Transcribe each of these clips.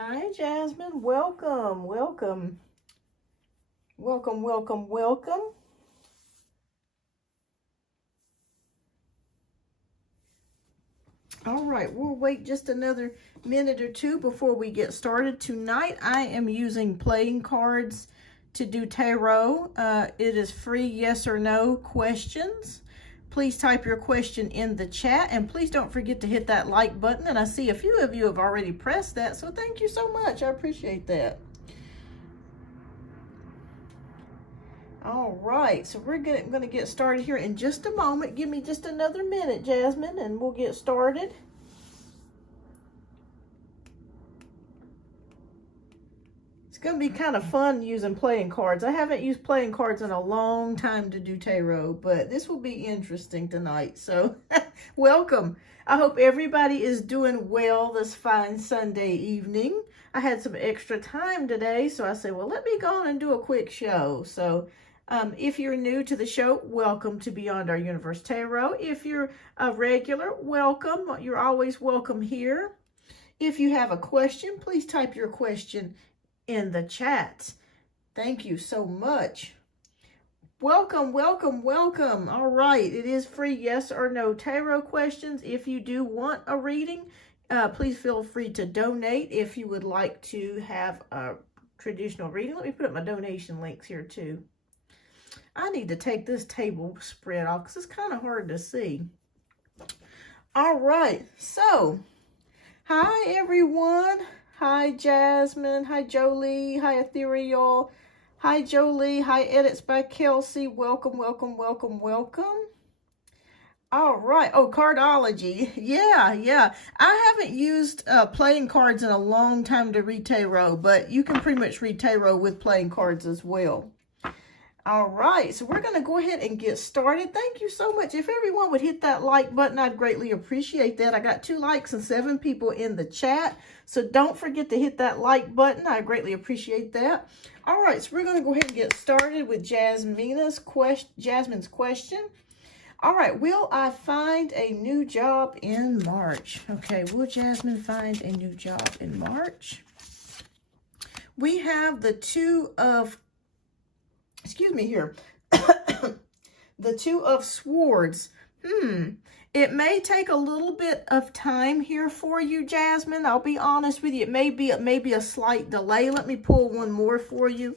Hi, Jasmine. Welcome, welcome, welcome, welcome, welcome. All right, we'll wait just another minute or two before we get started. Tonight, I am using playing cards to do tarot. It is free yes or no questions. Please type your question in the chat, and please don't forget to hit that like button. And I see a few of you have already pressed that, so thank you so much. I appreciate that. All right, so we're going to get started here in just a moment. Give me just another minute, Jasmine, and we'll get started. It's going to be kind of fun using playing cards. I haven't used playing cards in a long time to do tarot, but this will be interesting tonight. So, welcome. I hope everybody is doing well this fine Sunday evening. I had some extra time today, so I said, well, let me go on and do a quick show. So, if you're new to the show, welcome to Beyond Our Universe Tarot. If you're a regular, welcome. You're always welcome here. If you have a question, please type your question in the chat. Thank you so much. Welcome, welcome, welcome. All right, it is free yes or no tarot questions. If you do want a reading, please feel free to donate if you would like to have a traditional reading. Let me put up my donation links here too. I need to take this table spread off because it's kind of hard to see. All right, so hi everyone. Hi Jasmine. Hi Jolie. Hi Ethereal. Hi Jolie. Hi Edits by Kelsey. Welcome, welcome, welcome, welcome. All right. Oh, cardology. Yeah. I haven't used playing cards in a long time to read tarot, but you can pretty much read tarot with playing cards as well. All right, so we're going to go ahead and get started. Thank you so much. If everyone would hit that like button, I'd greatly appreciate that. I got 2 likes and 7 people in the chat, so don't forget to hit that like button. I greatly appreciate that. All right, so we're going to go ahead and get started with Jasmine's question. All right, will I find a new job in March? Okay, will Jasmine find a new job in March? We have the Two of the Two of Swords. It may take a little bit of time here for you, Jasmine. I'll be honest with you. It may be a slight delay. Let me pull one more for you,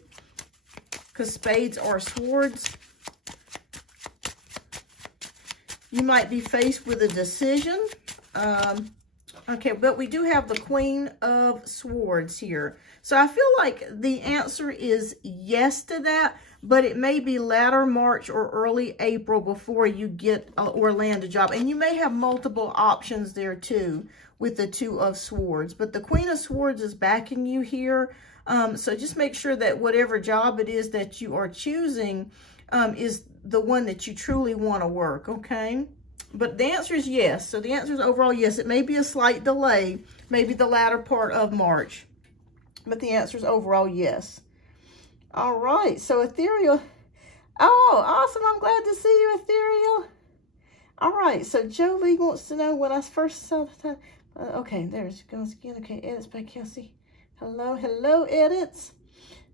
because spades are swords. You might be faced with a decision. Okay, but we do have the Queen of Swords here. So I feel like the answer is yes to that, but it may be latter March or early April before you get or land a job. And you may have multiple options there too with the Two of Swords. But the Queen of Swords is backing you here. So just make sure that whatever job it is that you are choosing is the one that you truly want to work, okay? But the answer is yes. So the answer is overall yes. It may be a slight delay, maybe the latter part of March. But the answer is overall yes. All right. So Ethereal. Oh, awesome. I'm glad to see you, Ethereal. All right. So Jolie wants to know when I first saw the okay, there she goes again. Okay, Edits by Kelsey. Hello, Edits.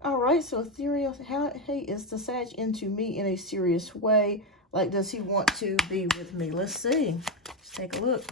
All right. So Ethereal, hey, is the Sag into me in a serious way? Like, does he want to be with me? Let's see. Let's take a look.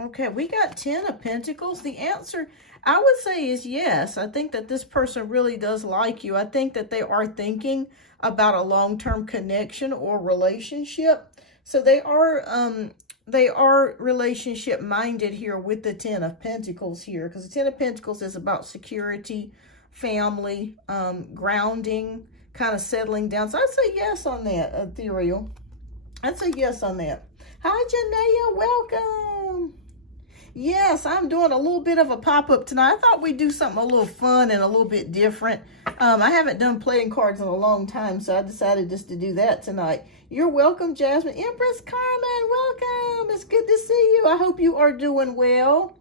Okay, we got 10 of Pentacles. The answer, I would say, is yes. I think that this person really does like you. I think that they are thinking about a long-term connection or relationship. So they are relationship-minded here with the 10 of Pentacles here, because the 10 of Pentacles is about security, family, grounding, kind of settling down. So I'd say yes on that, Ethereal. I'd say yes on that. Hi, Janaea. Welcome. Yes, I'm doing a little bit of a pop-up tonight. I thought we'd do something a little fun and a little bit different. I haven't done playing cards in a long time, so I decided just to do that tonight. You're welcome, Jasmine. Empress Carmen, welcome. It's good to see you. I hope you are doing well.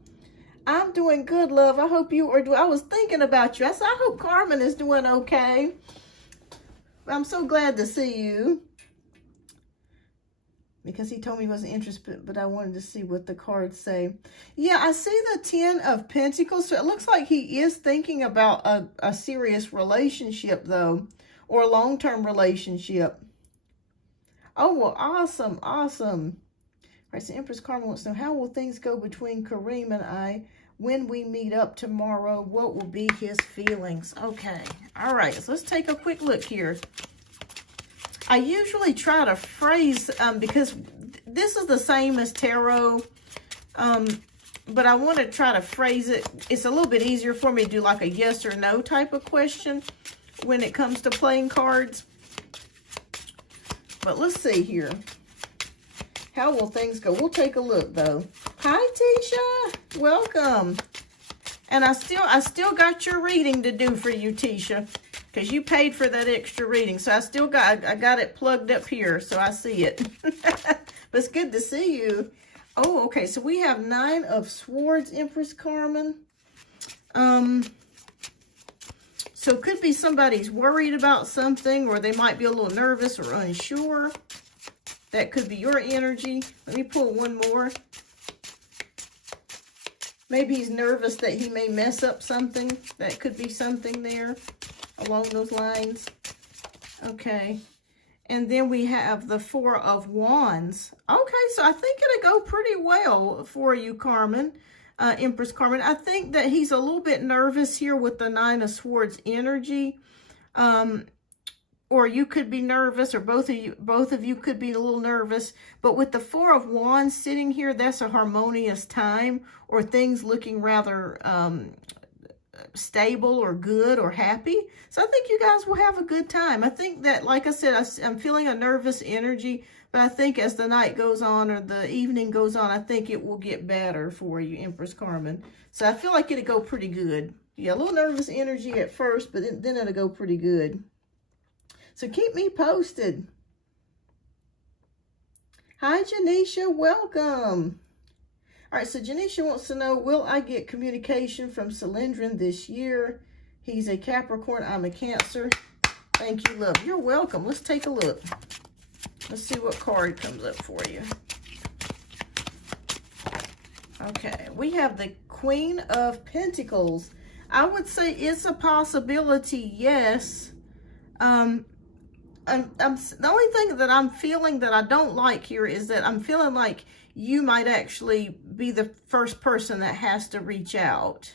I'm doing good, love. I hope you are doing. I was thinking about you. I said, I hope Carmen is doing okay. I'm so glad to see you. because he told me he wasn't interested, but I wanted to see what the cards say. Yeah, I see the 10 of Pentacles, so it looks like he is thinking about a serious relationship, though, or a long-term relationship. Oh, well, awesome, awesome. All right, so Empress Carmen wants to know, how will things go between Kareem and I when we meet up tomorrow? What will be his feelings? Okay, all right, so let's take a quick look here. I usually try to phrase, because this is the same as tarot, but I want to try to phrase it. It's a little bit easier for me to do like a yes or no type of question when it comes to playing cards. But let's see here. How will things go? We'll take a look, though. Hi, Tisha. Welcome. And I still got your reading to do for you, Tisha, because you paid for that extra reading. So I got it plugged up here, so I see it. But it's good to see you. Oh, okay. So we have 9 of Swords, Empress Carmen. So it could be somebody's worried about something, or they might be a little nervous or unsure. That could be your energy. Let me pull one more. Maybe he's nervous that he may mess up something. That could be something there along those lines. Okay. And then we have the 4 of Wands. Okay, so I think it'll go pretty well for you, Carmen, Empress Carmen. I think that he's a little bit nervous here with the 9 of Swords energy. Or you could be nervous, or both of you could be a little nervous. But with the 4 of Wands sitting here, that's a harmonious time, or things looking rather stable or good or happy. So I think you guys will have a good time. I think that, like I said, I'm feeling a nervous energy, but I think as the night goes on or the evening goes on, I think it will get better for you, Empress Carmen. So I feel like it'll go pretty good. Yeah, a little nervous energy at first, but then it'll go pretty good. So keep me posted. Hi, Janisha. Welcome. All right, so Janisha wants to know, will I get communication from Cylindrin this year? He's a Capricorn. I'm a Cancer. Thank you, love. You're welcome. Let's take a look. Let's see what card comes up for you. Okay, we have the Queen of Pentacles. I would say it's a possibility, yes. The only thing that I'm feeling that I don't like here is that I'm feeling like you might actually be the first person that has to reach out.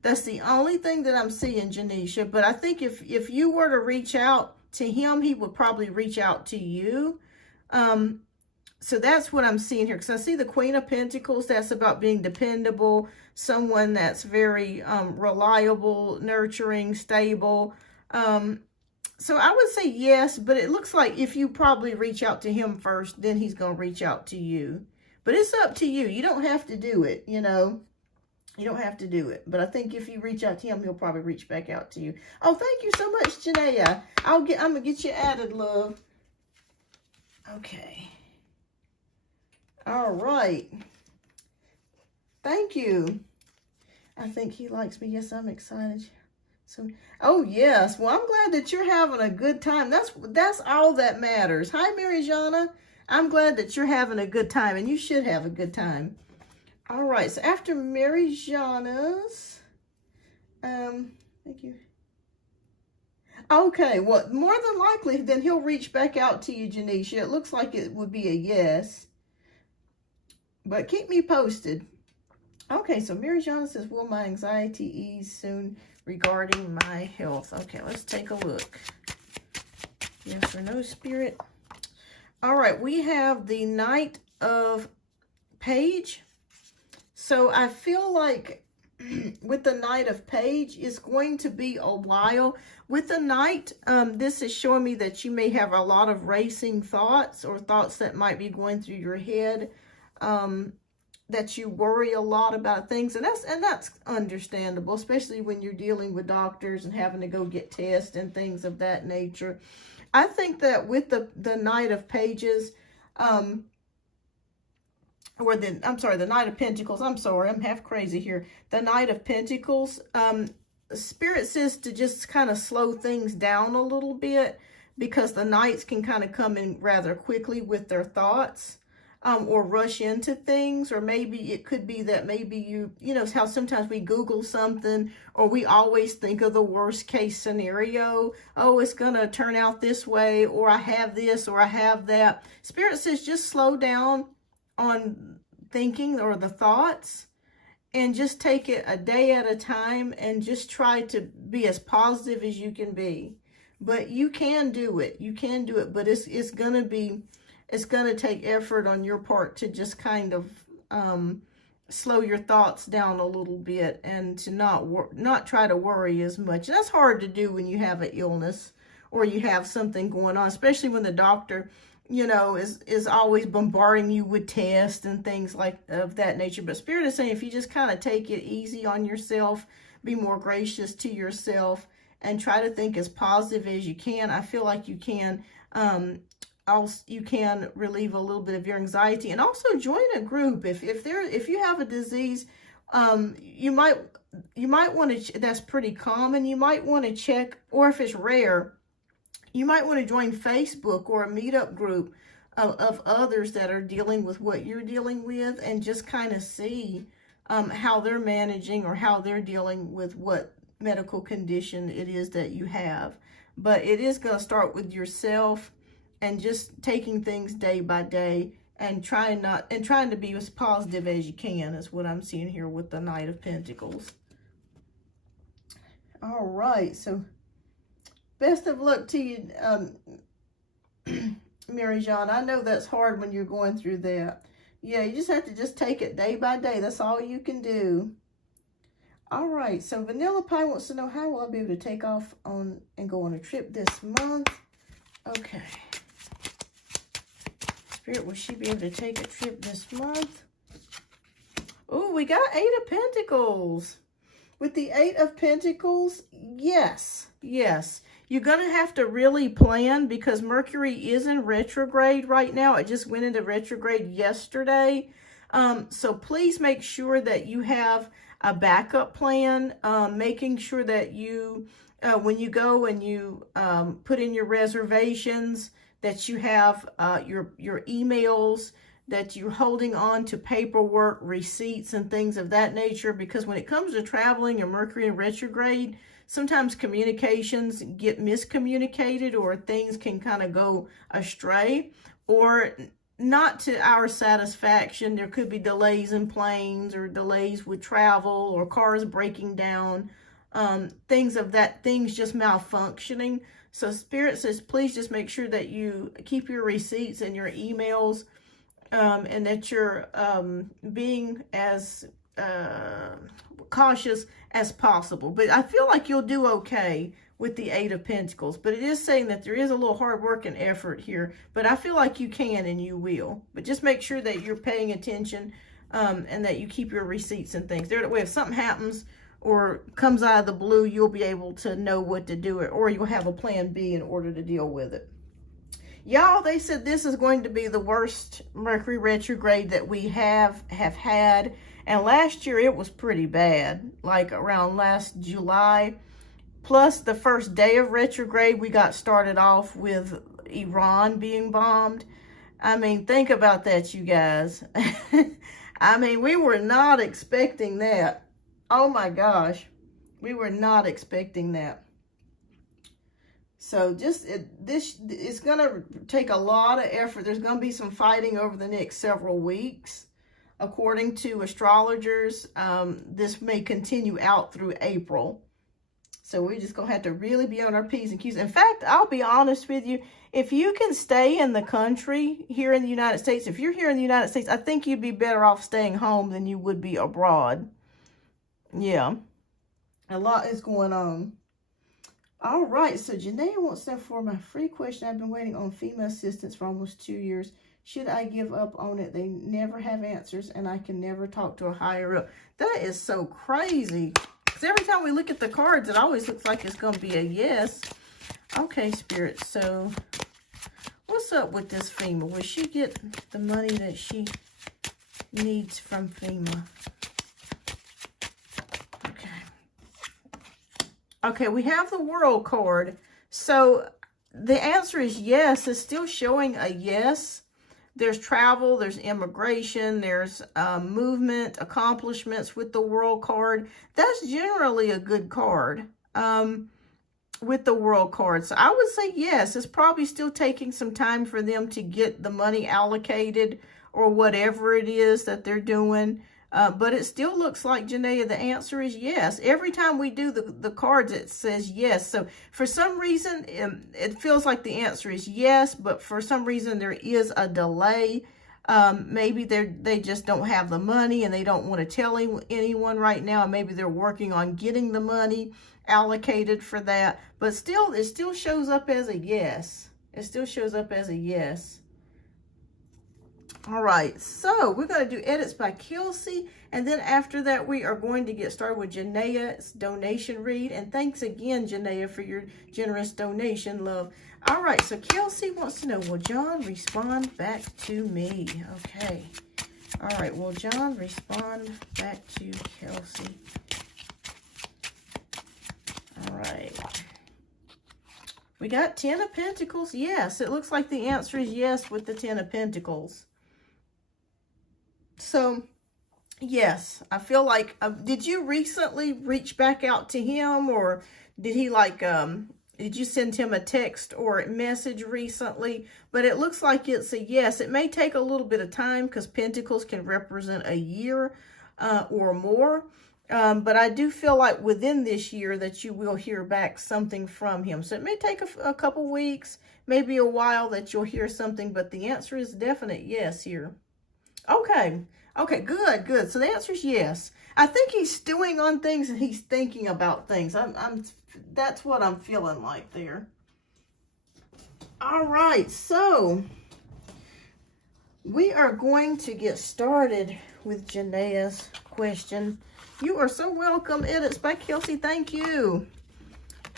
That's the only thing that I'm seeing, Janisha. But I think if you were to reach out to him, he would probably reach out to you. So that's what I'm seeing here. Because I see the Queen of Pentacles. That's about being dependable. Someone that's very reliable, nurturing, stable. So I would say yes, but it looks like if you probably reach out to him first, then he's going to reach out to you. But it's up to you. You don't have to do it, you know. You don't have to do it. But I think if you reach out to him, he'll probably reach back out to you. Oh, thank you so much, Janaea. I'm going to get you added, love. Okay. All right. Thank you. I think he likes me. Yes, I'm excited. So, oh yes. Well, I'm glad that you're having a good time. That's all that matters. Hi, Mary Jana. I'm glad that you're having a good time, and you should have a good time. All right. So after Mary Jana's, thank you. Okay. Well, more than likely, then he'll reach back out to you, Janisha. It looks like it would be a yes, but keep me posted. Okay. So Mary Jana says, will my anxiety ease soon regarding my health? Okay, let's take a look. Yes or no, Spirit? All right, we have the Knight of Page. So I feel like with the Knight of Page, it's going to be a while. With the Knight, this is showing me that you may have a lot of racing thoughts, or thoughts that might be going through your head. That you worry a lot about things, and that's understandable, especially when you're dealing with doctors and having to go get tests and things of that nature. I think that with the Knight of Pages, the Knight of Pentacles, I'm sorry, I'm half crazy here. The Knight of Pentacles, Spirit says to just kind of slow things down a little bit, because the Knights can kind of come in rather quickly with their thoughts. or rush into things, or maybe it could be that maybe you know how sometimes we Google something, or we always think of the worst case scenario. Oh, it's gonna turn out this way, or I have this, or I have that. Spirit says just slow down on thinking or the thoughts, and just take it a day at a time, and just try to be as positive as you can be. But you can do it. You can do it, but it's gonna take effort on your part to just kind of slow your thoughts down a little bit, and to not try to worry as much. And that's hard to do when you have an illness or you have something going on, especially when the doctor, you know, is always bombarding you with tests and things like of that nature. But Spirit is saying if you just kind of take it easy on yourself, be more gracious to yourself, and try to think as positive as you can, I feel like you can you can relieve a little bit of your anxiety. And also join a group if you have a disease, you might want to, that's pretty common, you might want to check, or if it's rare, you might want to join Facebook or a meetup group of others that are dealing with what you're dealing with, and just kind of see how they're managing, or how they're dealing with what medical condition it is that you have. But it is going to start with yourself, and just taking things day by day, and trying to be as positive as you can, is what I'm seeing here with the Knight of Pentacles. All right, so best of luck to you, Mary John. I know that's hard when you're going through that. Yeah, you just have to just take it day by day. That's all you can do. All right, so Vanilla Pie wants to know, how will I be able to take off on and go on a trip this month? Okay. Spirit, will she be able to take a trip this month? Oh, we got 8 of Pentacles. With the 8 of Pentacles, yes. You're going to have to really plan, because Mercury is in retrograde right now. It just went into retrograde yesterday. So please make sure that you have a backup plan, making sure that you, when you go and you put in your reservations, that you have your emails, that you're holding on to paperwork, receipts, and things of that nature. Because when it comes to traveling and Mercury in retrograde, sometimes communications get miscommunicated, or things can kind of go astray, or not to our satisfaction. There could be delays in planes, or delays with travel, or cars breaking down, things just malfunctioning. So Spirit says, please just make sure that you keep your receipts and your emails, and that you're being as cautious as possible. But I feel like you'll do okay with the 8 of Pentacles. But it is saying that there is a little hard work and effort here. But I feel like you can, and you will. But just make sure that you're paying attention, and that you keep your receipts and things. That way, if something happens or comes out of the blue, you'll be able to know what to do, or you'll have a plan B in order to deal with it. Y'all, they said this is going to be the worst Mercury retrograde that we have had. And last year it was pretty bad, like around last July. Plus the first day of retrograde, we got started off with Iran being bombed. I mean, think about that, you guys. I mean, we were not expecting that. Oh my gosh, we were not expecting that. So it's going to take a lot of effort. There's going to be some fighting over the next several weeks. According to astrologers, this may continue out through April. So we're just going to have to really be on our P's and Q's. In fact, I'll be honest with you. If you can stay in the country here in the United States, if you're here in the United States, I think you'd be better off staying home than you would be abroad. Yeah, a lot is going on. All right, so Janae wants to know, for my free question, I've been waiting on female assistants for almost 2 years. Should I give up on it? They never have answers, and I can never talk to a higher up. That is so crazy. Because every time we look at the cards, it always looks like it's going to be a yes. Okay, Spirit, so what's up with this FEMA? Will she get the money that she needs from FEMA? Okay, we have the World card. So the answer is yes. It's still showing a yes. there's travel, there's immigration, there's movement, accomplishments with the World card. That's generally a good card with the World card. So I would say yes, it's probably still taking some time for them to get the money allocated or whatever it is that they're doing. But it still looks like, Janaea, the answer is yes. Every time we do the cards, it says yes. So for some reason, it feels like the answer is yes, but for some reason there is a delay. Maybe they just don't have the money and they don't want to tell anyone right now. Maybe they're working on getting the money allocated for that. But still, it still shows up as a yes. It still shows up as a yes. All right, so we're going to do edits by Kelsey, and then after that, we are going to get started with Janaea's donation read. And thanks again, Janaea, for your generous donation, love. All right, so Kelsey wants to know, will John respond back to me? Okay. All right, will John respond back to Kelsey? All right. We got 10 of Pentacles. Yes, it looks like the answer is yes with the 10 of Pentacles. So, yes, I feel like, did you recently reach back out to him, or did he did you send him a text or a message recently? But it looks like it's a yes. It may take a little bit of time because Pentacles can represent a year or more. But I do feel like within this year that you will hear back something from him. So it may take a couple weeks, maybe a while that you'll hear something, but the answer is definite yes here. Okay. Okay, good, good. So the answer is yes. I think he's stewing on things and he's thinking about things. That's what I'm feeling like there. All right, so we are going to get started with Janaea's question. You are so welcome. Edits by Kelsey. Thank you.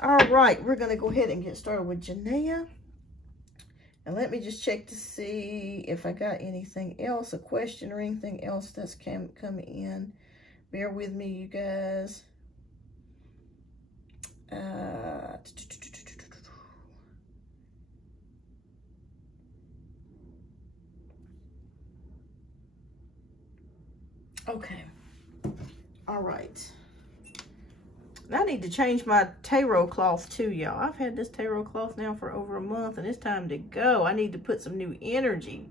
All right, we're going to go ahead and get started with Janaea. And let me just check to see if I got anything else, a question or anything else that's come in. Bear with me, you guys. Okay. All right. I need to change my tarot cloth too, y'all. I've had this tarot cloth now for over a month, and it's time to go. I need to put some new energy.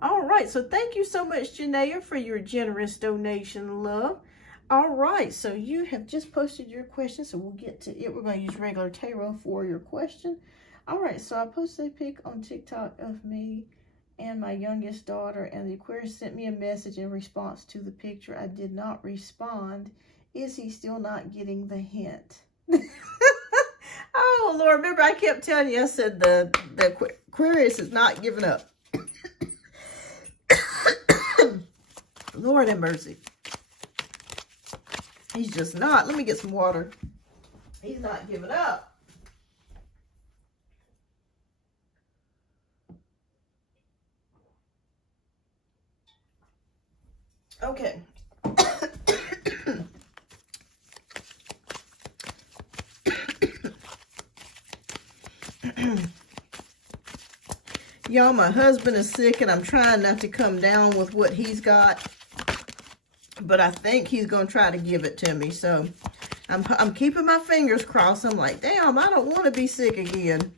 All right, so thank you so much, Janaea, for your generous donation, love. All right, so you have just posted your question, so we'll get to it. We're going to use regular tarot for your question. All right, so I posted a pic on TikTok of me and my youngest daughter, and the Aquarius sent me a message in response to the picture. I did not respond. Is he still not getting the hint? Oh, Lord, remember I kept telling you, I said the Aquarius is not giving up. Lord have mercy. He's just not. Let me get some water. He's not giving up. Okay. Y'all, my husband is sick and I'm trying not to come down with what he's got, but I think he's going to try to give it to me. So I'm keeping my fingers crossed. I'm like, damn, I don't want to be sick again.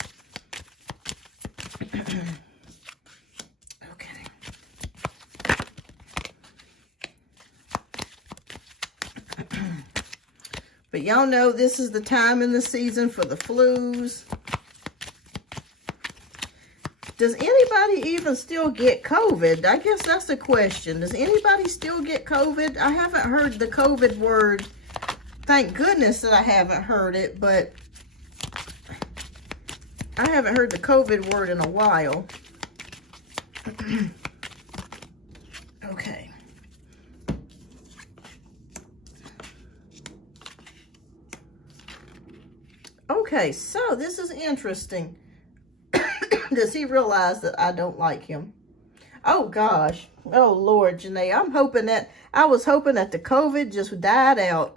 Okay. But y'all know this is the time in the season for the flus. Does anybody even still get COVID? I guess that's the question. Does anybody still get COVID? I haven't heard the COVID word. Thank goodness that I haven't heard it, but I haven't heard the COVID word in a while. Okay. Okay, so this is interesting. Does he realize that I don't like him? Oh, gosh. Oh, Lord, Janaea. I was hoping that the COVID just died out.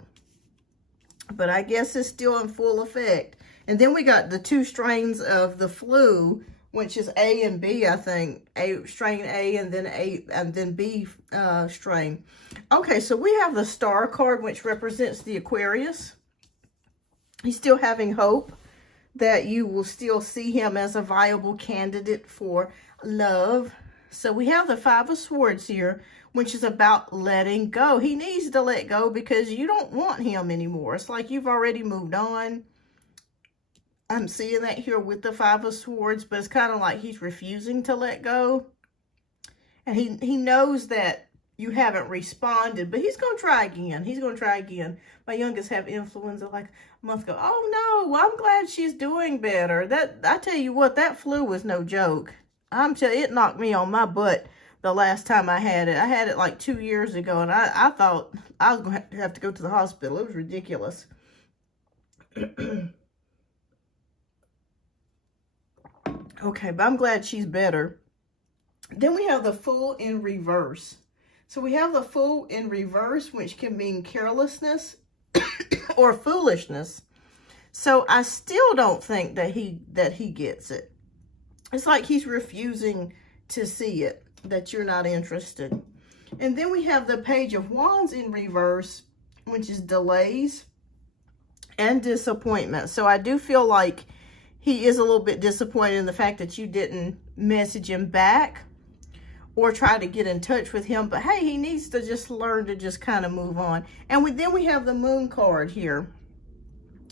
But I guess it's still in full effect. And then we got the 2 strains of the flu which is A and B, I think. Strain A and then B strain. Okay, so we have the Star card, which represents the Aquarius. He's still having hope that you will still see him as a viable candidate for love. So we have the Five of Swords here, which is about letting go. He needs to let go because you don't want him anymore. It's like you've already moved on. I'm seeing that here with the Five of Swords, but it's kind of like he's refusing to let go. And he knows that you haven't responded, but he's going to try again. He's going to try again. My youngest had influenza like a month ago. Oh, no, well, I'm glad she's doing better. I tell you what, that flu was no joke. It knocked me on my butt the last time I had it. I had it like 2 years ago, and I thought I was going to have to go to the hospital. It was ridiculous. Okay, but I'm glad she's better. Then we have the Fool in reverse. So we have the Fool in reverse, which can mean carelessness or foolishness. So I still don't think that he gets it. It's like he's refusing to see it, that you're not interested. And then we have the Page of Wands in reverse, which is delays and disappointment. So I do feel like he is a little bit disappointed in the fact that you didn't message him back or try to get in touch with him. But hey, he needs to just learn to just kind of move on. And then we have the Moon card here.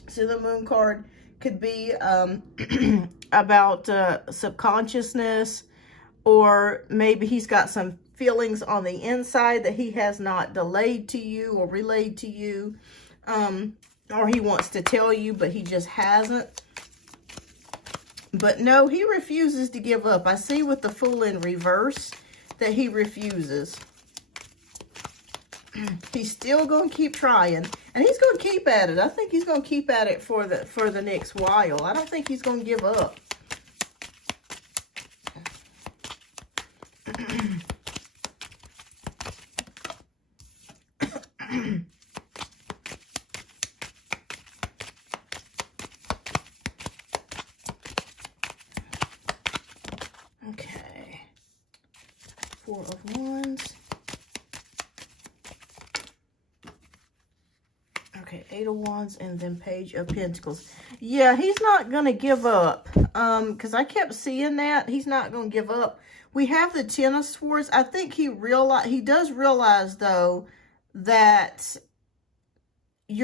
So the Moon card could be about subconsciousness, or maybe he's got some feelings on the inside that he has not delayed to you or relayed to you. Or he wants to tell you, but he just hasn't. But no, he refuses to give up. I see with the Fool in reverse that he refuses. He's still going to keep trying. And he's going to keep at it. I think he's going to keep at it for the next while. I don't think he's going to give up. Okay. Four of Wands. Okay, Eight of Wands and then Page of Pentacles. Yeah, he's not going to give up. Because I kept seeing that. He's not going to give up. We have the Ten of Swords. I think he does realize though that he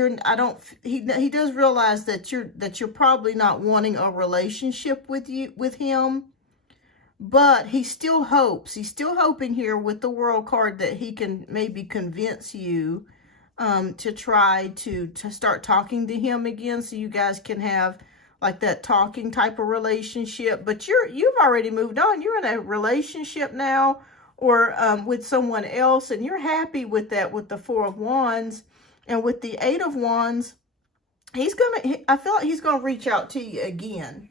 does realize that you're probably not wanting a relationship with him. But he still hopes. He's still hoping here with the World card that he can maybe convince you to try to start talking to him again, so you guys can have like that talking type of relationship. But you've already moved on. You're in a relationship now, or with someone else, and you're happy with that with the Four of Wands. And with the Eight of Wands, I feel like he's gonna reach out to you again.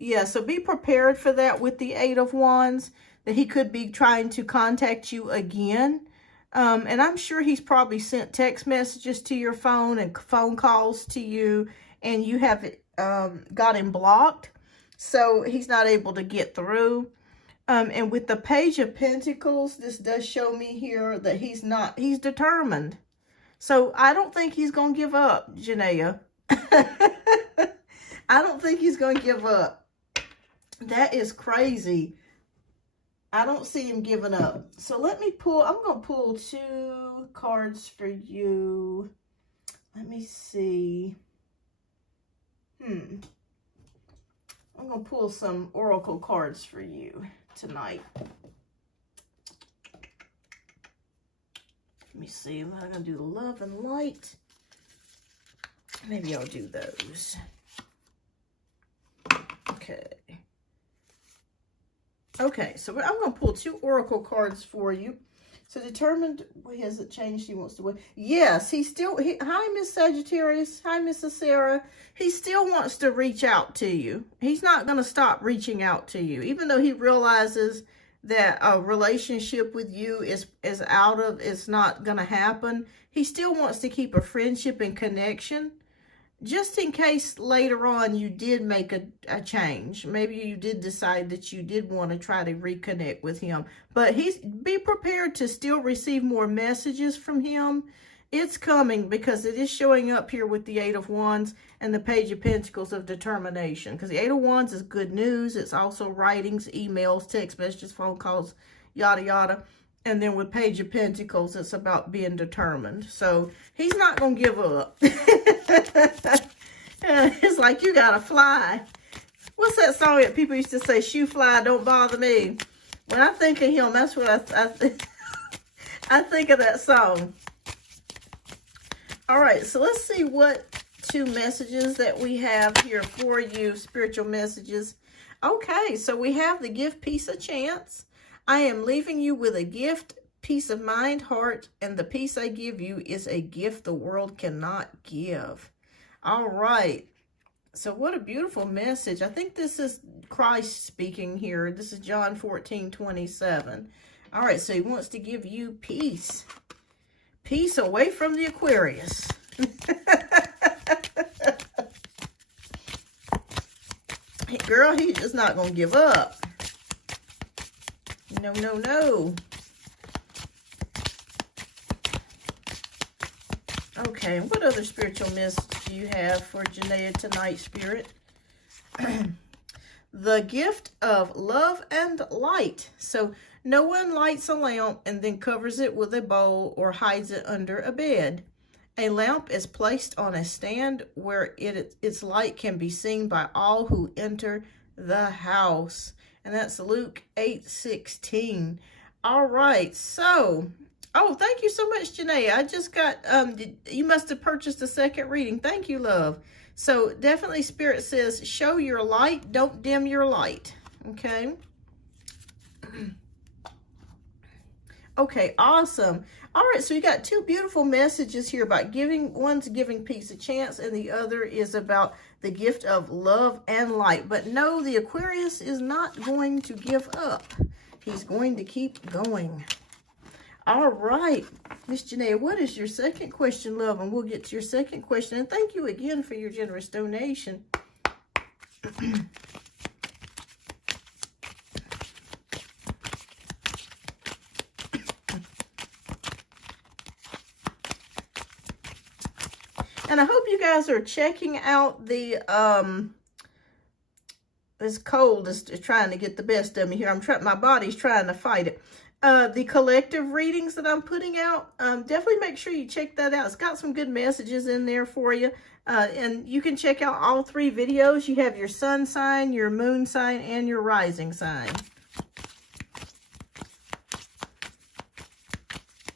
Yeah, so be prepared for that with the Eight of Wands, that he could be trying to contact you again. And I'm sure he's probably sent text messages to your phone and phone calls to you, and you have got him blocked, so he's not able to get through. And with the Page of Pentacles, this does show me here that he's determined. So I don't think he's going to give up, Janaea. I don't think he's going to give up. That is crazy. I don't see him giving up. So let me pull. I'm going to pull 2 cards for you. Let me see. I'm going to pull some oracle cards for you tonight. Let me see. I'm going to do Love and Light. Maybe I'll do those. Okay. Okay, so I'm going to pull 2 oracle cards for you. So determined, wait, has it changed? He wants to win. Yes, hi, Miss Sagittarius. Hi, Mrs. Sarah. He still wants to reach out to you. He's not going to stop reaching out to you, even though he realizes that a relationship with you is not going to happen. He still wants to keep a friendship and connection. just in case later on you did make a change. Maybe you did decide that you did want to try to reconnect with him. But be prepared to still receive more messages from him. It's coming, because it is showing up here with the Eight of Wands and the Page of Pentacles of determination. Because the Eight of Wands is good news. It's also writings, emails, text messages, phone calls, yada, yada. And then with Page of Pentacles, it's about being determined. So he's not going to give up. It's like, you got to fly. What's that song that people used to say, shoe fly, don't bother me? When I think of him, that's what I think of that song. All right, so let's see what 2 messages that we have here for you, spiritual messages. Okay, so we have the give peace a chance. I am leaving you with a gift, peace of mind, heart, and the peace I give you is a gift the world cannot give. All right. So what a beautiful message. I think this is Christ speaking here. This is John 14:27. All right, so he wants to give you peace. Peace away from the Aquarius. Girl, he's just not going to give up. No, no, no. Okay, what other spiritual message do you have for Janaea tonight, Spirit? The gift of love and light. So no one lights a lamp and then covers it with a bowl or hides it under a bed. A lamp is placed on a stand where its light can be seen by all who enter the house. And that's Luke 8:16. All right, so, oh, thank you so much, Janaea. I just got, you must have purchased a second reading. Thank you, love. So definitely Spirit says, show your light, don't dim your light. Okay. Okay, awesome. All right, so you got 2 beautiful messages here about giving. One's giving peace a chance, and the other is about the gift of love and light. But no, the Aquarius is not going to give up. He's going to keep going. All right, Miss Janaea, what is your second question, love? And we'll get to your second question. And thank you again for your generous donation. And I hope you guys are checking out the, this cold is trying to get the best of me here. My body's trying to fight it. The collective readings that I'm putting out, definitely make sure you check that out. It's got some good messages in there for you. And you can check out all 3 videos. You have your sun sign, your moon sign, and your rising sign.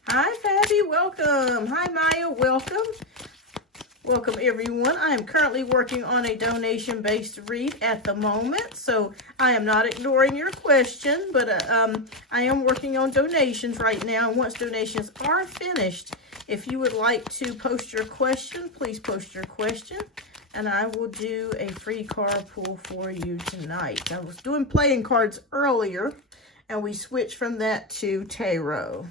Hi, Fabby, welcome. Hi, Maya, welcome. Welcome, everyone. I am currently working on a donation-based read at the moment, so I am not ignoring your question, but I am working on donations right now. And once donations are finished, if you would like to post your question, please post your question, and I will do a free card pull for you tonight. I was doing playing cards earlier, and we switched from that to tarot.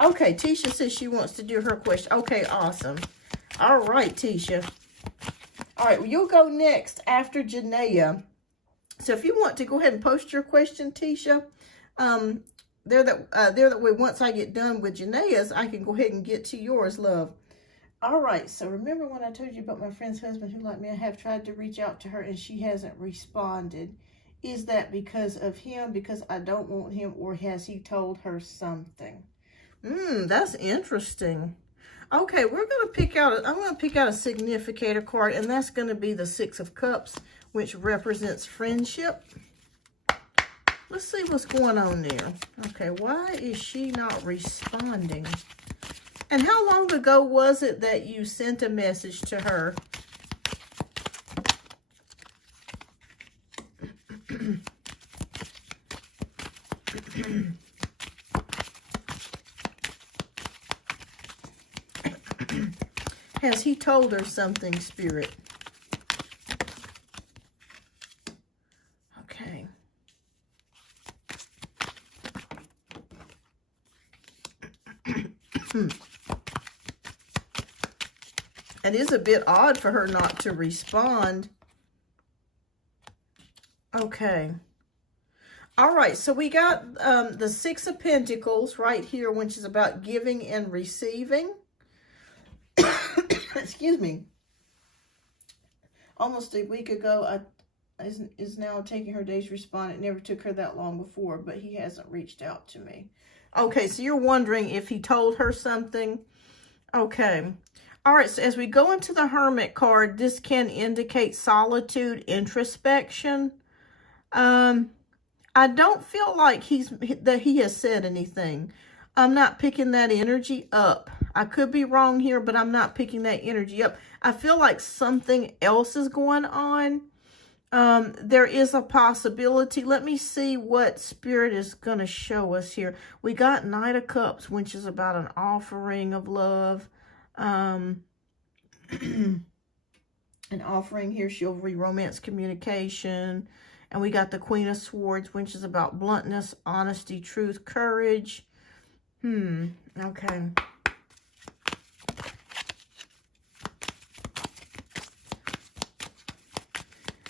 Okay, Tisha says she wants to do her question. Okay, awesome. All right, Tisha. All right, well, you'll go next after Janaea. So if you want to go ahead and post your question, Tisha, there that way, once I get done with Janaea's, I can go ahead and get to yours, love. All right, so remember when I told you about my friend's husband who, like me, I have tried to reach out to her and she hasn't responded. Is that because of him, because I don't want him, or has he told her something? That's interesting. Okay, we're going to pick out, I'm going to pick out a significator card, and that's going to be the 6 of Cups, which represents friendship. Let's see what's going on there. Okay, why is she not responding? And how long ago was it that you sent a message to her? Has he told her something, Spirit? Okay. It is a bit odd for her not to respond. Okay. All right, so we got the Six of Pentacles right here, which is about giving and receiving. Excuse me. Almost a week ago, is now taking her days to respond. It never took her that long before, but he hasn't reached out to me. Okay, so you're wondering if he told her something. Okay. All right, so as we go into the Hermit card, this can indicate solitude, introspection. I don't feel like that he has said anything. I'm not picking that energy up. I could be wrong here, but I'm not picking that energy up. I feel like something else is going on. There is a possibility. Let me see what Spirit is going to show us here. We got Knight of Cups, which is about an offering of love. An offering here, chivalry, romance, communication. And we got the Queen of Swords, which is about bluntness, honesty, truth, courage. Okay.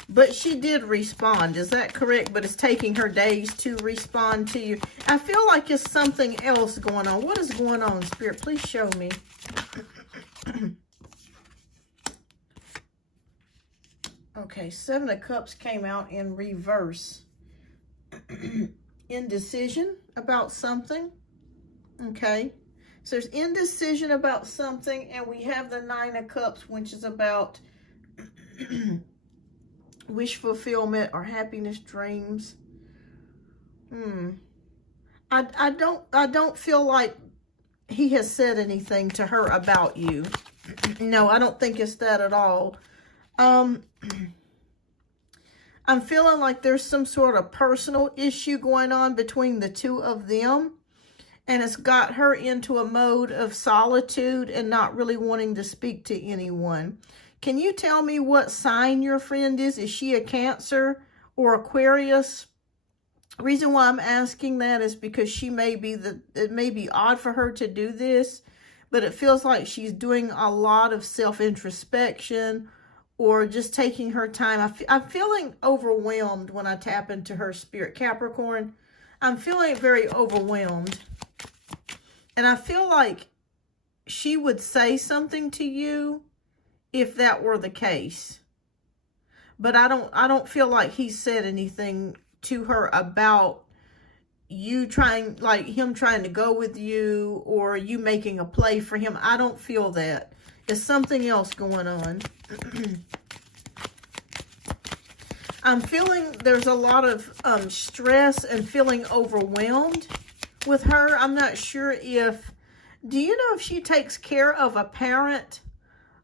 But she did respond. Is that correct? But it's taking her days to respond to you. I feel like it's something else going on. What is going on, Spirit? Please show me. Okay, Seven of Cups came out in reverse. Indecision about something. Okay, so there's indecision about something, and we have the Nine of Cups, which is about wish fulfillment or happiness, dreams. I don't feel like he has said anything to her about you. No, I don't think it's that at all. I'm feeling like there's some sort of personal issue going on between the two of them. And it's got her into a mode of solitude and not really wanting to speak to anyone. Can you tell me what sign your friend is? Is she a Cancer or Aquarius? The reason why I'm asking that is because she may be it may be odd for her to do this, but it feels like she's doing a lot of self-introspection or just taking her time. I'm feeling overwhelmed when I tap into her spirit. Capricorn, I'm feeling very overwhelmed. And I feel like she would say something to you if that were the case. But I don't feel like he said anything to her about you trying, like him trying to go with you or you making a play for him. I don't feel that. There's something else going on. I'm feeling there's a lot of stress and feeling overwhelmed with her. I'm not sure if, do you know if she takes care of a parent?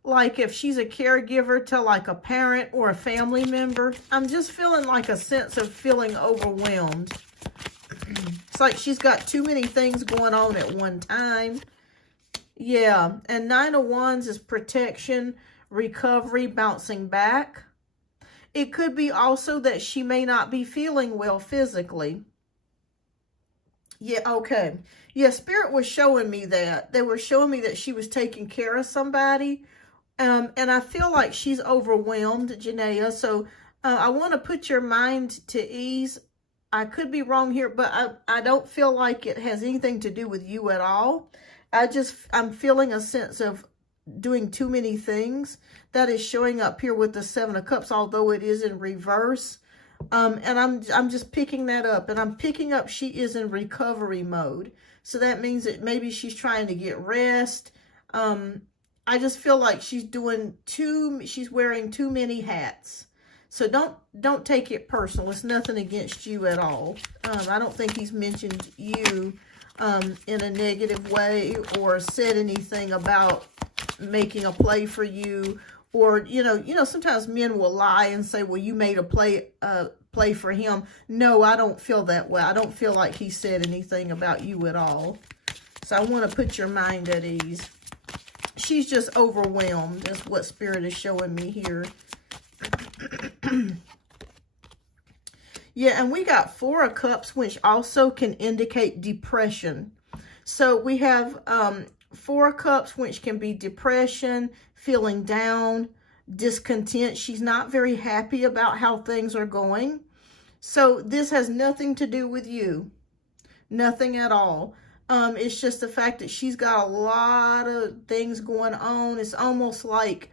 Like if she's a caregiver to like a parent or a family member? I'm just feeling like a sense of feeling overwhelmed. It's like she's got too many things going on at one time. Yeah, and Nine of Wands is protection, recovery, bouncing back. It could be also that she may not be feeling well physically. Yeah, okay. Yeah, Spirit was showing me that. They were showing me that she was taking care of somebody. And I feel like she's overwhelmed, Janaea. So I want to put your mind to ease. I could be wrong here, but I don't feel like it has anything to do with you at all. I'm feeling a sense of doing too many things. That is showing up here with the Seven of Cups, although it is in reverse. And I'm just picking that up, and I'm picking up she is in recovery mode. So that means that maybe she's trying to get rest. I just feel like she's wearing too many hats. So don't take it personal. It's nothing against you at all. I don't think he's mentioned you in a negative way or said anything about making a play for you. Or, you know, sometimes men will lie and say, well, you made a play for him. No, I don't feel that way. I don't feel like he said anything about you at all. So I want to put your mind at ease. She's just overwhelmed. That's what Spirit is showing me here. Yeah, and we got Four of Cups, which also can indicate depression. So we have Four of Cups, which can be depression, feeling down, discontent. She's not very happy about how things are going. So this has nothing to do with you. Nothing at all. It's just the fact that she's got a lot of things going on. It's almost like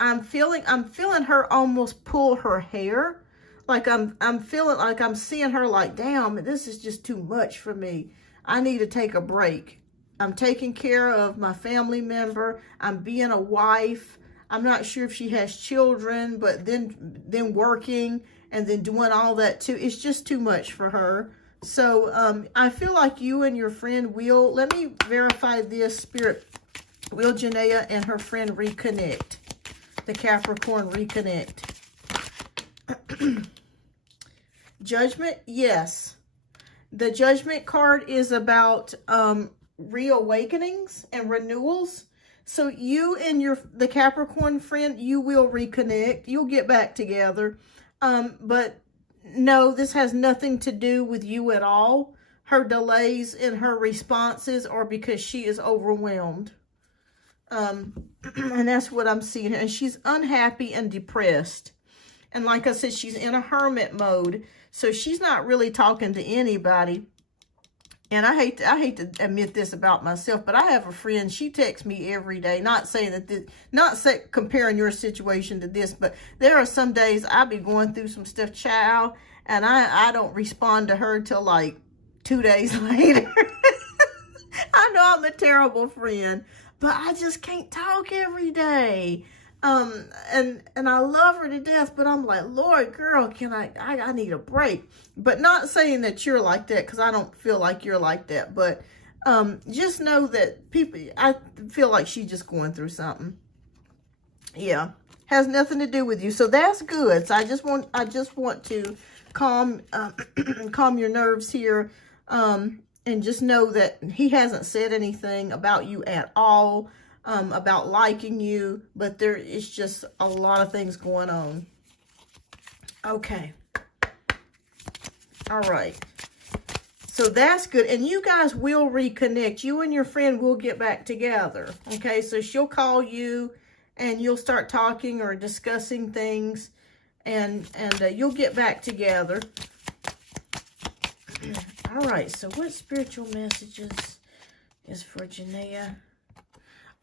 I'm feeling her almost pull her hair. Like I'm feeling like I'm seeing her like, damn, this is just too much for me. I need to take a break. I'm taking care of my family member. I'm being a wife. I'm not sure if she has children, but then working and then doing all that too. It's just too much for her. So I feel like you and your friend will, let me verify this, Spirit, will Janaea and her friend reconnect? The Capricorn reconnect. Judgment, yes. The Judgment card is about reawakenings and renewals. So you and the Capricorn friend, you will reconnect. You'll get back together. But no, this has nothing to do with you at all. Her delays in her responses are because she is overwhelmed. And that's what I'm seeing. And she's unhappy and depressed. And like I said, she's in a hermit mode. So she's not really talking to anybody. And I hate to admit this about myself, but I have a friend, she texts me every day, not saying that this, comparing your situation to this, but there are some days I be going through some stuff, child, and I don't respond to her till like 2 days later. I know I'm a terrible friend, but I just can't talk every day. And I love her to death, but I'm like, Lord, girl, can I need a break. But not saying that you're like that, because I don't feel like you're like that. But just know that I feel like she's just going through something. Yeah, has nothing to do with you. So that's good. So I just want to calm your nerves here, and just know that he hasn't said anything about you at all. About liking you, but there is just a lot of things going on. Okay. All right. So that's good. And you guys will reconnect. You and your friend will get back together. Okay. So she'll call you and you'll start talking or discussing things, and you'll get back together. All right. So what spiritual messages is for Janaea?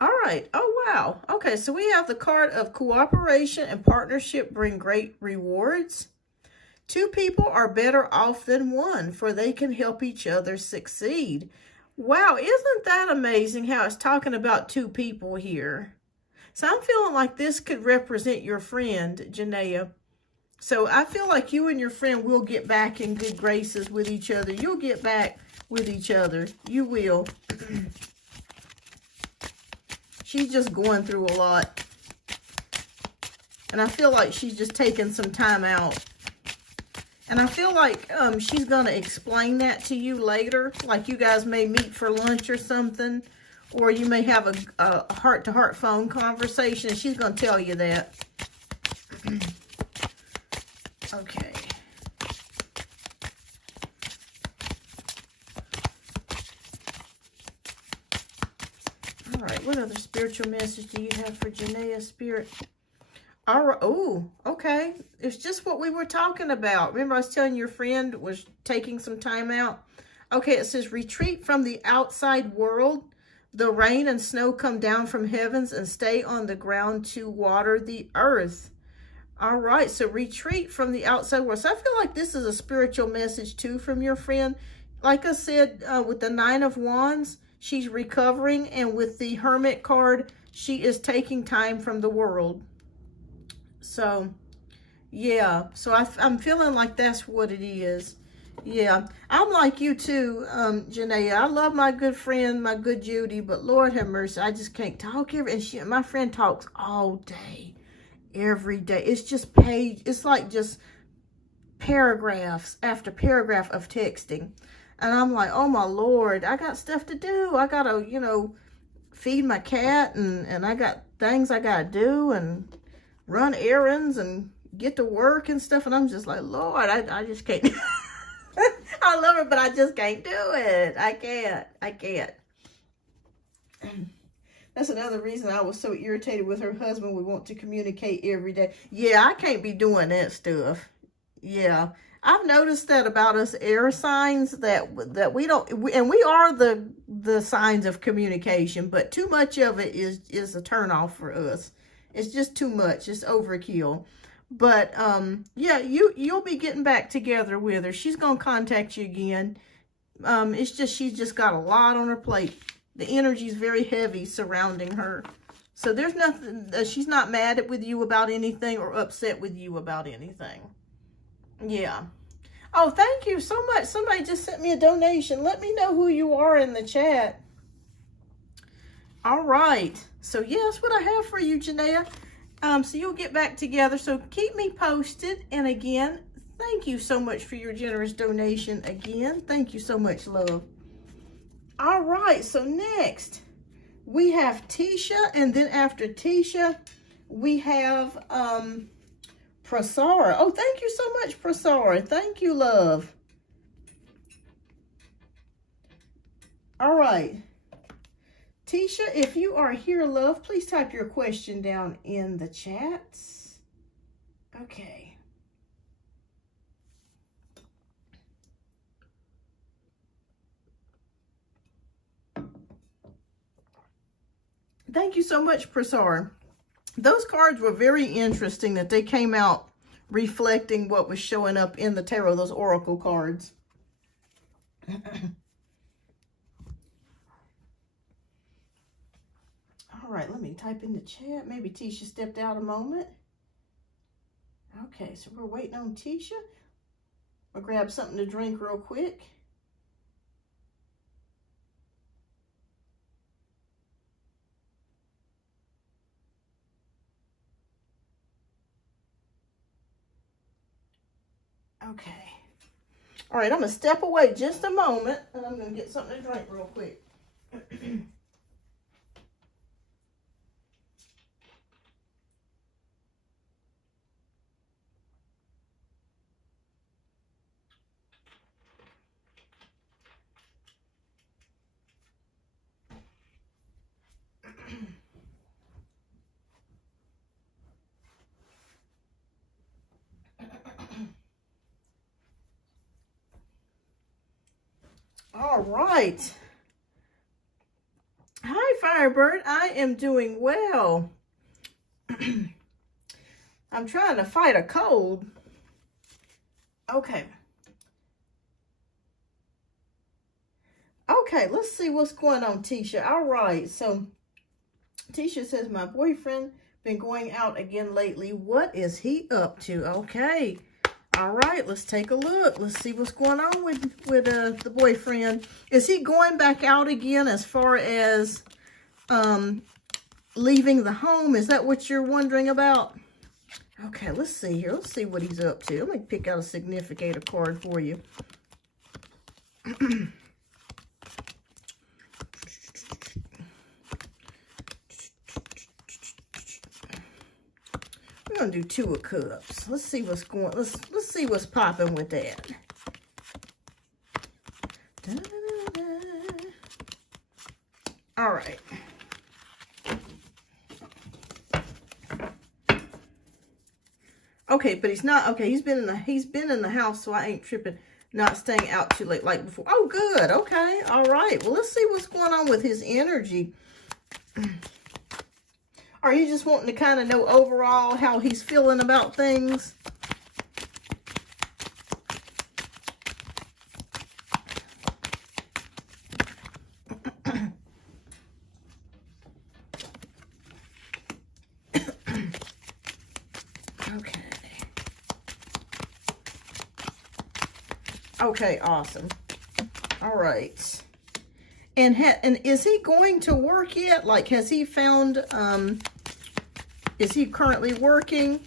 All right. Oh, wow. Okay, so we have the card of cooperation and partnership bring great rewards. 2 people are better off than one, for they can help each other succeed. Wow, isn't that amazing how it's talking about 2 people here? So I'm feeling like this could represent your friend, Janaea. So I feel like you and your friend will get back in good graces with each other. You'll get back with each other. You will. She's just going through a lot. And I feel like she's just taking some time out. And I feel like she's going to explain that to you later. Like you guys may meet for lunch or something. Or you may have a heart-to-heart phone conversation. She's going to tell you that. Okay. All right, what other spiritual message do you have for Janaea, Spirit? All right, oh, okay. It's just what we were talking about. Remember I was telling your friend was taking some time out? Okay, it says, retreat from the outside world. The rain and snow come down from heavens and stay on the ground to water the earth. All right, so retreat from the outside world. So I feel like this is a spiritual message too from your friend. Like I said, with the 9 of Wands, she's recovering, and with the Hermit card, she is taking time from the world. So, yeah. So I'm feeling like that's what it is. Yeah. I'm like you too, Janaea. I love my good friend, my good Judy, but Lord have mercy, I just can't talk my friend talks all day, every day. It's just it's like just paragraphs after paragraph of texting. And I'm like, oh my Lord, I got stuff to do. I got to, feed my cat, and I got things I got to do, and run errands and get to work and stuff. And I'm just like, Lord, I just can't. I love her, but I just can't do it. I can't. That's another reason I was so irritated with her husband. We want to communicate every day. Yeah, I can't be doing that stuff. Yeah. I've noticed that about us air signs that we don't, and we are the signs of communication, but too much of it is a turnoff for us. It's just too much. It's overkill. But yeah, you'll be getting back together with her. She's gonna contact you again. It's just she's just got a lot on her plate. The energy is very heavy surrounding her. So there's nothing, she's not mad with you about anything or upset with you about anything. Yeah. Oh, thank you so much. Somebody just sent me a donation. Let me know who you are in the chat. All right. So yeah, that's what I have for you, Janaea. So you'll get back together. So keep me posted. And again, thank you so much for your generous donation again. Thank you so much, love. All right. So next we have Tisha. And then after Tisha, we have Prasara. Oh, thank you so much, Prasara. Thank you, love. All right. Tisha, if you are here, love, please type your question down in the chats. Okay. Thank you so much, Prasar. Those cards were very interesting that they came out reflecting what was showing up in the tarot, those oracle cards. All right, let me type in the chat. Maybe Tisha stepped out a moment. Okay, so we're waiting on Tisha. I'll grab something to drink real quick. Okay. All right, I'm going to step away just a moment, and I'm going to get something to drink real quick. All right. Hi, Firebird. I am doing well. I'm trying to fight a cold. Okay. Okay, let's see what's going on, Tisha. All right, so Tisha says, my boyfriend been going out again lately. What is he up to? Okay. All right, let's take a look. Let's see what's going on with the boyfriend. Is he going back out again as far as leaving the home? Is that what you're wondering about? Okay, let's see here. Let's see what he's up to. Let me pick out a significator card for you. We're gonna do Two of Cups. Let's see what's going. Let's see what's popping with that. Da, da, da, da. All right. Okay, but he's not. Okay, he's been in the house, so I ain't tripping. Not staying out too late like before. Oh, good. Okay. All right. Well, let's see what's going on with his energy. Are you just wanting to kind of know overall how he's feeling about things? Okay. Okay, awesome. All right. And is he going to work yet? Like, has he found, is he currently working?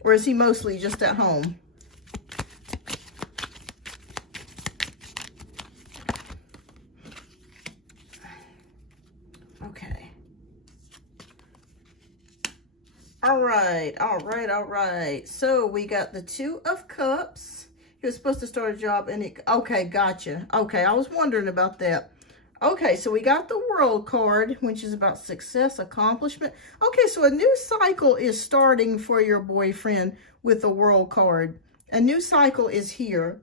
Or is he mostly just at home? Okay. All right, all right, all right. So we got the Two of Cups. He was supposed to start a job and okay, gotcha. Okay, I was wondering about that. Okay, so we got the World card, which is about success, accomplishment. Okay, so a new cycle is starting for your boyfriend with the World card. A new cycle is here.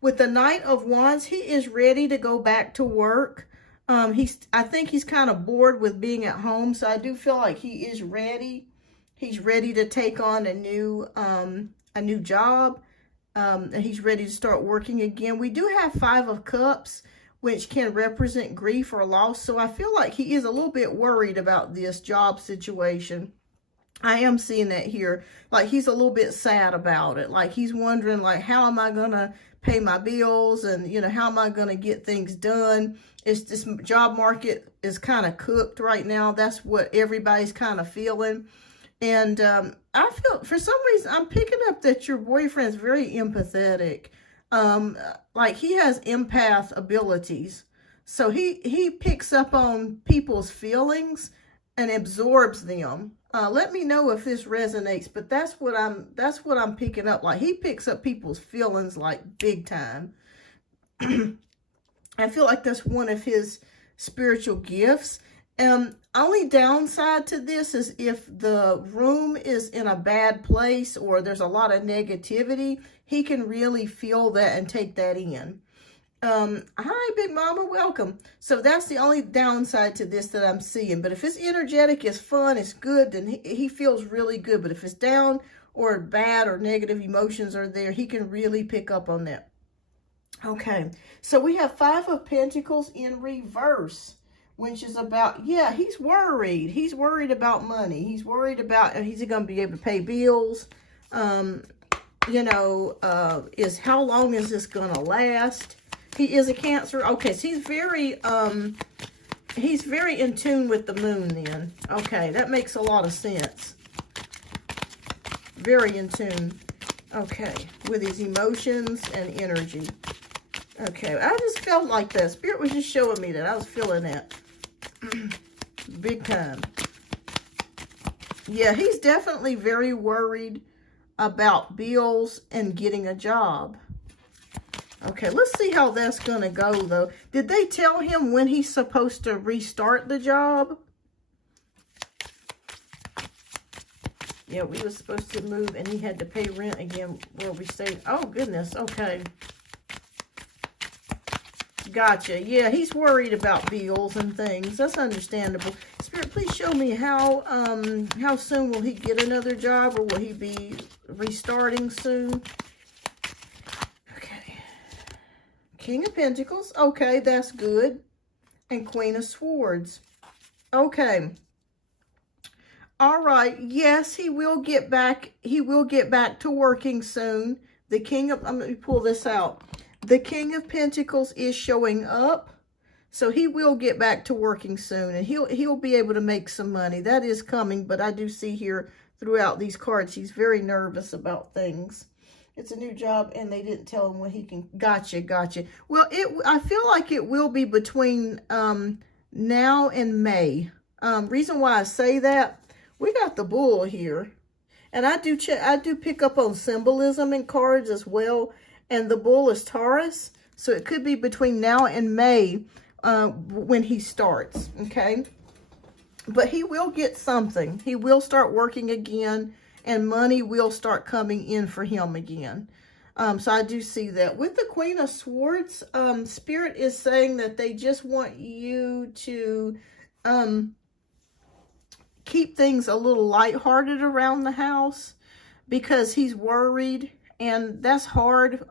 With the Knight of Wands, he is ready to go back to work. I think he's kind of bored with being at home, so I do feel like he is ready. He's ready to take on a new job. He's ready to start working again. We do have 5 of Cups, which can represent grief or loss. So I feel like he is a little bit worried about this job situation. I am seeing that here. Like he's a little bit sad about it. Like he's wondering, like, how am I going to pay my bills? And, you know, how am I going to get things done? It's this job market is kind of cooked right now. That's what everybody's kind of feeling. And I feel, for some reason, I'm picking up that your boyfriend's very empathetic. Like he has empath abilities. So he picks up on people's feelings and absorbs them. Let me know if this resonates, but that's what I'm picking up. Like he picks up people's feelings like big time. I feel like that's one of his spiritual gifts. Only downside to this is if the room is in a bad place or there's a lot of negativity, he can really feel that and take that in. Hi, Big Mama, welcome. So that's the only downside to this that I'm seeing. But if it's energetic, it's fun, it's good, then he feels really good. But if it's down or bad or negative emotions are there, he can really pick up on that. Okay, so we have 5 of Pentacles in reverse, which is about, yeah, he's worried. He's worried about money. He's worried about, is he going to be able to pay bills? You know, how long is this going to last? He is a Cancer. Okay, so he's very in tune with the moon then. Okay, that makes a lot of sense. Very in tune. Okay, with his emotions and energy. Okay, I just felt like that. Spirit was just showing me that. I was feeling that. Big time. Yeah, he's definitely very worried about bills and getting a job. Okay, let's see how that's going to go, though. Did they tell him when he's supposed to restart the job? Yeah, we were supposed to move, and he had to pay rent again where we stayed. Oh, goodness. Okay. Gotcha. Yeah, he's worried about bills and things. That's understandable. Spirit, please show me how soon will he get another job, or will he be restarting soon? Okay. King of Pentacles. Okay, that's good. And Queen of Swords. Okay. All right. Yes, he will get back. He will get back to working soon. The King of, let me pull this out. The King of Pentacles is showing up, so he will get back to working soon, and he'll be able to make some money. That is coming, but I do see here throughout these cards, he's very nervous about things. It's a new job, and they didn't tell him when he can. Gotcha. Well, I feel like it will be between now and May. Reason why I say that, we got the Bull here, and I do pick up on symbolism in cards as well. And the Bull is Taurus, so it could be between now and May when he starts, okay? But he will get something. He will start working again, and money will start coming in for him again. So I do see that. With the Queen of Swords, Spirit is saying that they just want you to keep things a little lighthearted around the house because he's worried. And that's hard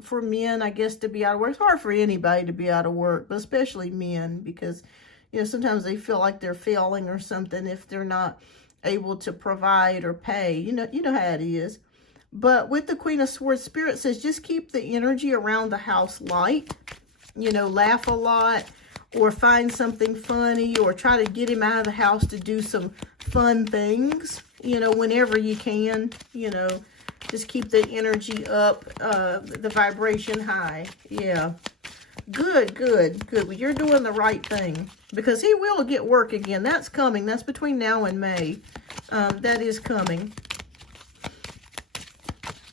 for men, I guess, to be out of work. It's hard for anybody to be out of work, but especially men, because, you know, sometimes they feel like they're failing or something if they're not able to provide or pay. You know how it is. But with the Queen of Swords, Spirit says just keep the energy around the house light. You know, laugh a lot or find something funny or try to get him out of the house to do some fun things, you know, whenever you can, you know. Just keep the energy up, the vibration high. Yeah. Good. Well, you're doing the right thing. Because he will get work again. That's coming. That's between now and May. That is coming.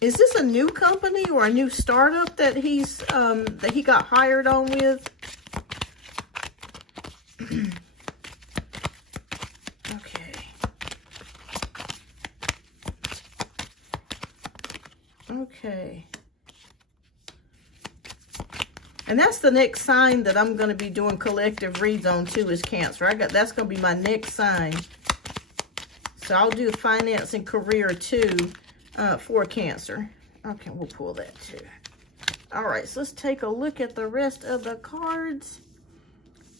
Is this a new company or a new startup that he got hired on with? Okay. And that's the next sign that I'm going to be doing collective reads on too, is Cancer. That's going to be my next sign. So I'll do finance and career too for Cancer. Okay, we'll pull that too. All right, so let's take a look at the rest of the cards.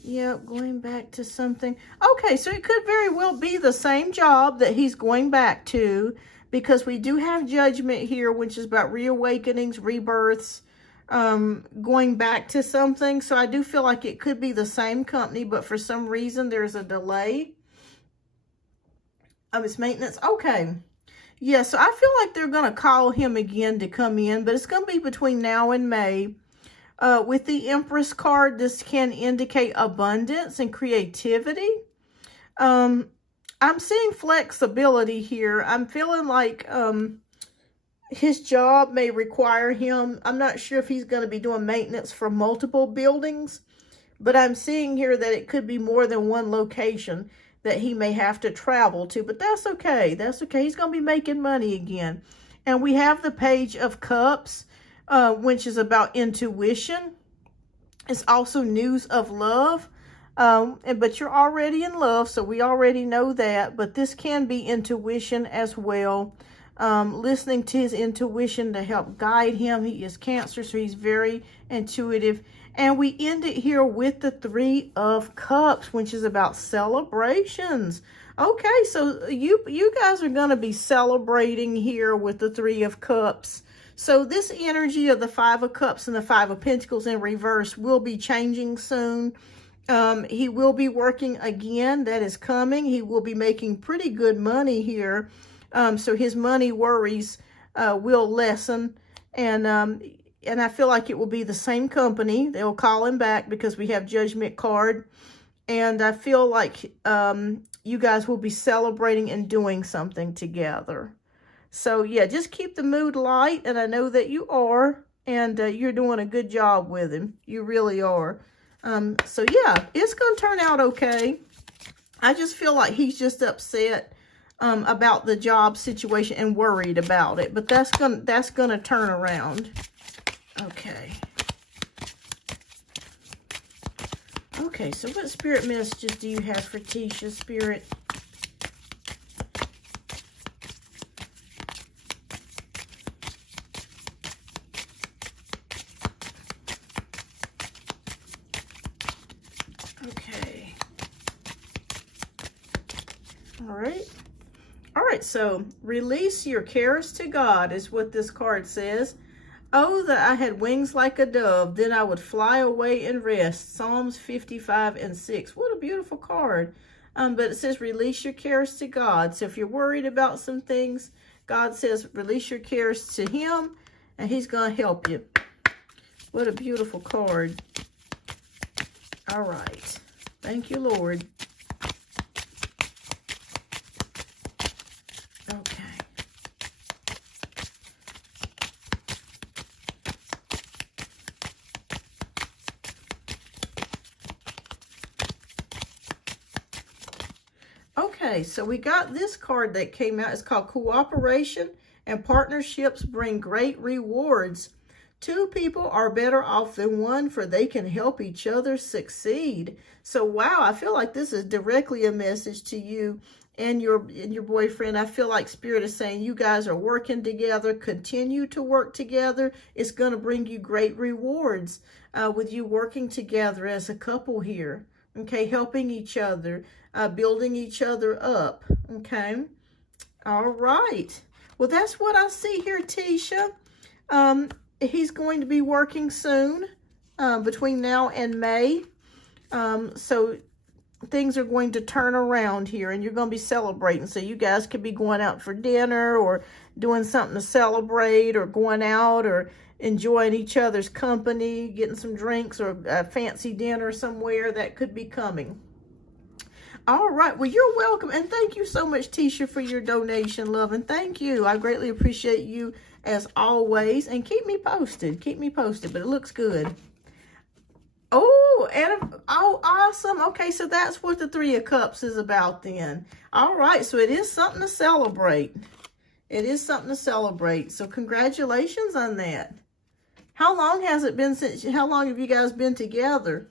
Yep, going back to something. Okay, so it could very well be the same job that he's going back to, because we do have Judgment here, which is about reawakenings, rebirths, going back to something. So I do feel like it could be the same company, but for some reason there's a delay of its maintenance. Okay. Yeah, so I feel like they're going to call him again to come in, but it's going to be between now and May. With the Empress card, this can indicate abundance and creativity. I'm seeing flexibility here. I'm feeling like his job may require him. I'm not sure if he's going to be doing maintenance for multiple buildings, but I'm seeing here that it could be more than one location that he may have to travel to, but that's okay. That's okay. He's going to be making money again. And we have the Page of Cups, which is about intuition. It's also news of love. But you're already in love, so we already know that. But this can be intuition as well. Listening to his intuition to help guide him. He is Cancer, so he's very intuitive. And we end it here with the Three of Cups, which is about celebrations. Okay, so you guys are going to be celebrating here with the Three of Cups. So this energy of the Five of Cups and the Five of Pentacles in reverse will be changing soon. He will be working again. That is coming. He will be making pretty good money here. So his money worries will lessen. And I feel like it will be the same company. They will call him back because we have Judgment card. And I feel like you guys will be celebrating and doing something together. So, yeah, just keep the mood light. And I know that you are. And you're doing a good job with him. You really are. So, yeah, it's going to turn out okay. I just feel like he's just upset about the job situation and worried about it. But that's gonna turn around. Okay. Okay, so what spirit messages do you have for Tisha, Spirit? Okay. All right. All right, so release your cares to God is what this card says. Oh, that I had wings like a dove, then I would fly away and rest. Psalms 55:6. What a beautiful card. But it says release your cares to God. So if you're worried about some things, God says release your cares to him, and he's going to help you. What a beautiful card. All right. Thank you, Lord. Okay. Okay, so we got this card that came out. It's called Cooperation and Partnerships Bring Great Rewards. Two people are better off than one, for they can help each other succeed. So, wow, I feel like this is directly a message to you and your boyfriend. I feel like Spirit is saying you guys are working together. Continue to work together. It's going to bring you great rewards with you working together as a couple here. Okay, helping each other, building each other up. Okay, all right. Well, that's what I see here, Tisha. He's going to be working soon, between now and May. So things are going to turn around here, and you're going to be celebrating. So you guys could be going out for dinner or doing something to celebrate, or going out or enjoying each other's company, getting some drinks or a fancy dinner somewhere that could be coming. All right. Well, you're welcome. And thank you so much, Tisha, for your donation, love. And thank you. I greatly appreciate you as always. And keep me posted. Keep me posted. But it looks good. Oh, and oh, awesome. Okay, so that's what the Three of Cups is about then. All right. So it is something to celebrate. It is something to celebrate. So congratulations on that. How long has it been since, how long have you guys been together?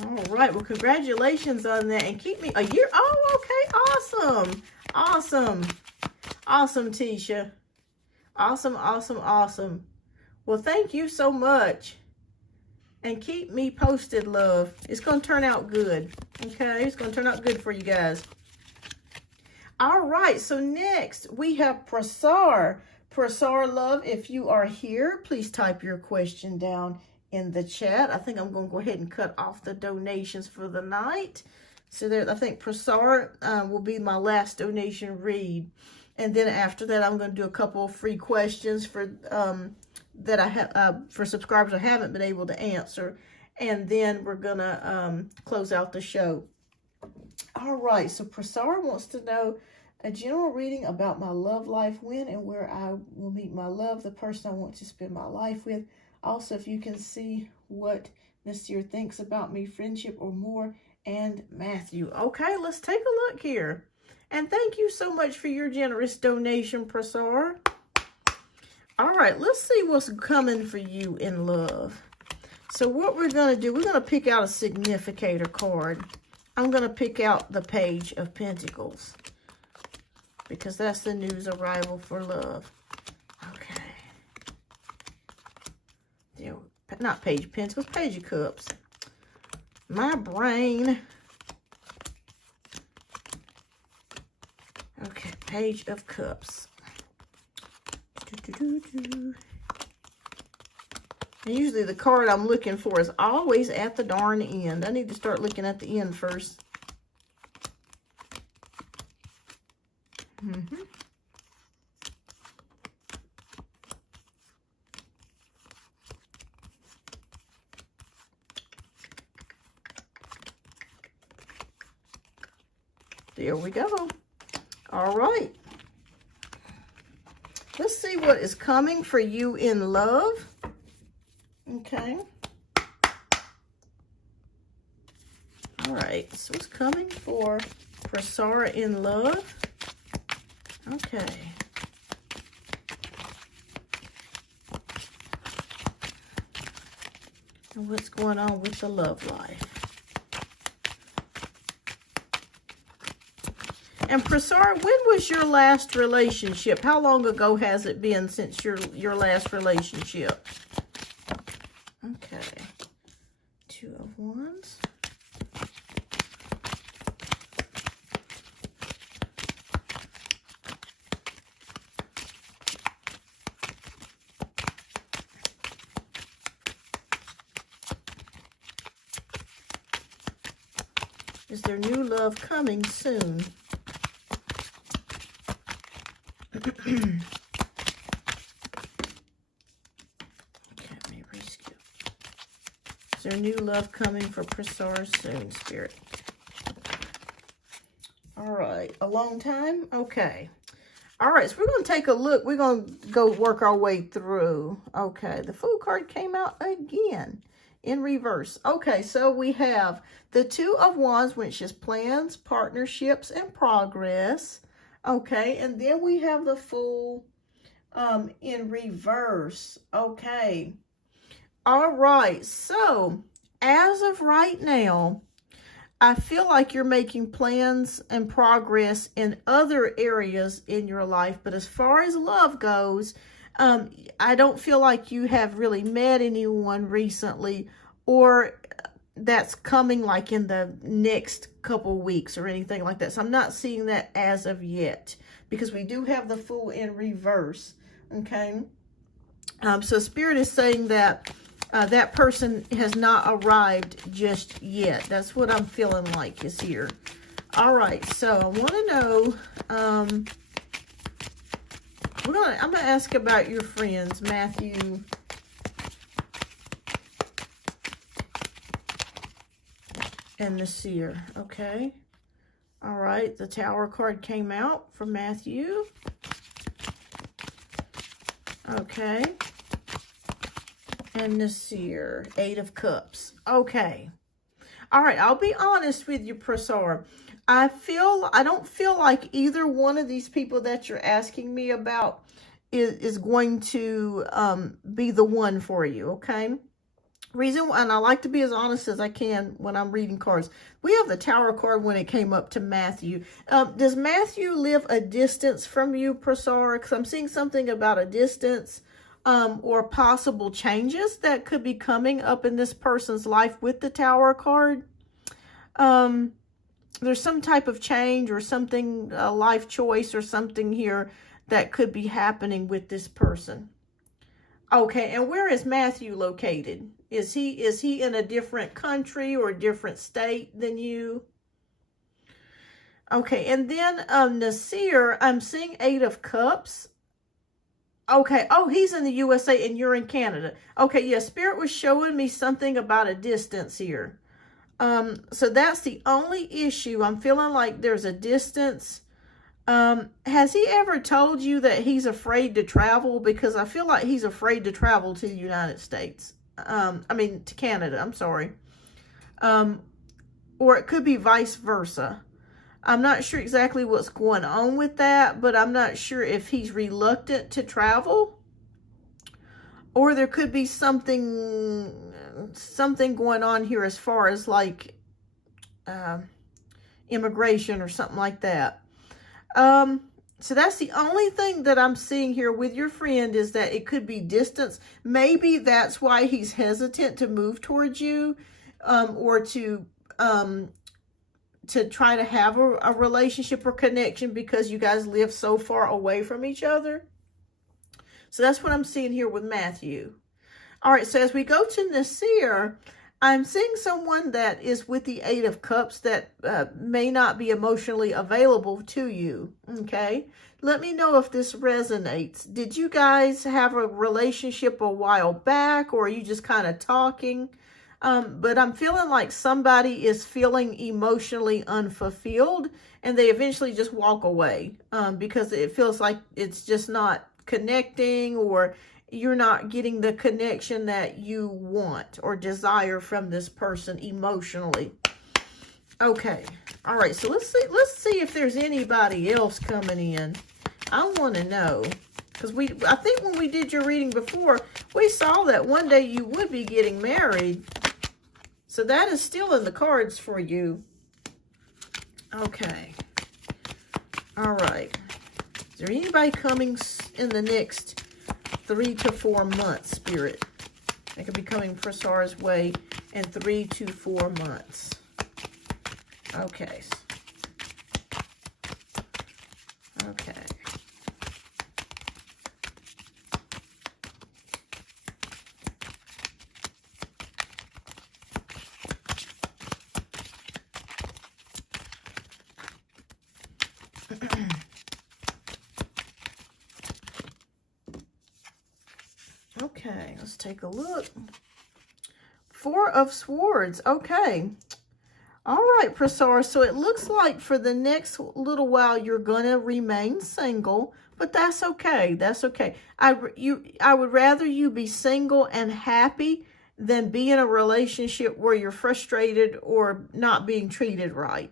All right, well, congratulations on that. And keep me a year. Oh, okay, awesome. Awesome. Awesome, Tisha. Awesome, awesome, awesome. Well, thank you so much. And keep me posted, love. It's going to turn out good. Okay, it's going to turn out good for you guys. All right, so next we have Prasar. Prasar, love, if you are here, please type your question down in the chat. I think I'm going to go ahead and cut off the donations for the night. So there, I think Prasar will be my last donation read. And then after that, I'm going to do a couple of free questions for that I have for subscribers I haven't been able to answer. And then we're going to close out the show. All right, so Prasar wants to know a general reading about my love life, when and where I will meet my love, the person I want to spend my life with. Also, if you can see what Nasir thinks about me, friendship or more, and Matthew. Okay, let's take a look here. And thank you so much for your generous donation, Prasar. All right, let's see what's coming for you in love. So what we're going to do, we're going to pick out a significator card. I'm going to pick out the Page of Pentacles, because that's the news arrival for love. Okay. Not Page of Pentacles, Page of Cups. My brain. Okay, Page of Cups. And usually the card I'm looking for is always at the darn end. I need to start looking at the end first. There we go. All right. Let's see what is coming for you in love. Okay. All right. So what's coming for Prasar in love? Okay. And what's going on with the love life? And Prasar, when was your last relationship? How long ago has it been since your last relationship? Okay. Two of Wands. Is there new love coming soon? Okay, let me reskip. Is there new love coming for Prasar soon, Spirit? All right, a long time? Okay. All right, so we're going to take a look. We're going to go work our way through. Okay, the Fool card came out again in reverse. Okay, so we have the Two of Wands, which is plans, partnerships, and progress. Okay, and then we have the Fool in reverse. Okay. All right, so as of right now, I feel like you're making plans and progress in other areas in your life, but as far as love goes, I don't feel like you have really met anyone recently, or that's coming like in the next couple weeks or anything like that. So I'm not seeing that as of yet, because we do have the Fool in reverse. Okay. So Spirit is saying that that person has not arrived just yet. That's what I'm feeling like is here. All right. So I want to know, I'm going to ask about your friends, Matthew and Nasir. Okay. All right. The Tower card came out for Matthew. Okay. And Nasir, 8 of Cups. Okay. All right, I'll be honest with you, Prasar. I don't feel like either one of these people that you're asking me about is going to be the one for you, okay? Reason, and I like to be as honest as I can when I'm reading cards. We have the Tower card when it came up to Matthew. Does Matthew live a distance from you, Prasar? Because I'm seeing something about a distance or possible changes that could be coming up in this person's life with the Tower card. There's some type of change or something, a life choice or something here that could be happening with this person. Okay, and where is Matthew located? Is he in a different country or a different state than you? Okay, and then Nasir, I'm seeing 8 of Cups. Okay, oh, he's in the USA and you're in Canada. Okay, yeah, Spirit was showing me something about a distance here. So that's the only issue. I'm feeling like there's a distance. Has he ever told you that he's afraid to travel? Because I feel like he's afraid to travel to the United States. To Canada, I'm sorry. Or it could be vice versa. I'm not sure exactly what's going on with that, but I'm not sure if he's reluctant to travel. Or there could be something going on here as far as like immigration or something like that. So that's the only thing that I'm seeing here with your friend, is that it could be distance. Maybe that's why he's hesitant to move towards you, or to try to have a relationship or connection, because you guys live so far away from each other. So that's what I'm seeing here with Matthew. All right, so as we go to Nasir, I'm seeing someone that is with the 8 of Cups that may not be emotionally available to you, okay? Let me know if this resonates. Did you guys have a relationship a while back, or are you just kind of talking? But I'm feeling like somebody is feeling emotionally unfulfilled, and they eventually just walk away because it feels like it's just not connecting, or you're not getting the connection that you want or desire from this person emotionally. Okay. All right. So let's see if there's anybody else coming in. I want to know, because I think when we did your reading before, we saw that one day you would be getting married. So that is still in the cards for you. Okay. All right. Is there anybody coming in the next 3 to 4 months, Spirit? That could be coming Prasar's way in 3 to 4 months. Okay. Okay. Okay, let's take a look. 4 of Swords. Okay. All right, Prasar. So it looks like for the next little while you're going to remain single, but that's okay. That's okay. I would rather you be single and happy than be in a relationship where you're frustrated or not being treated right.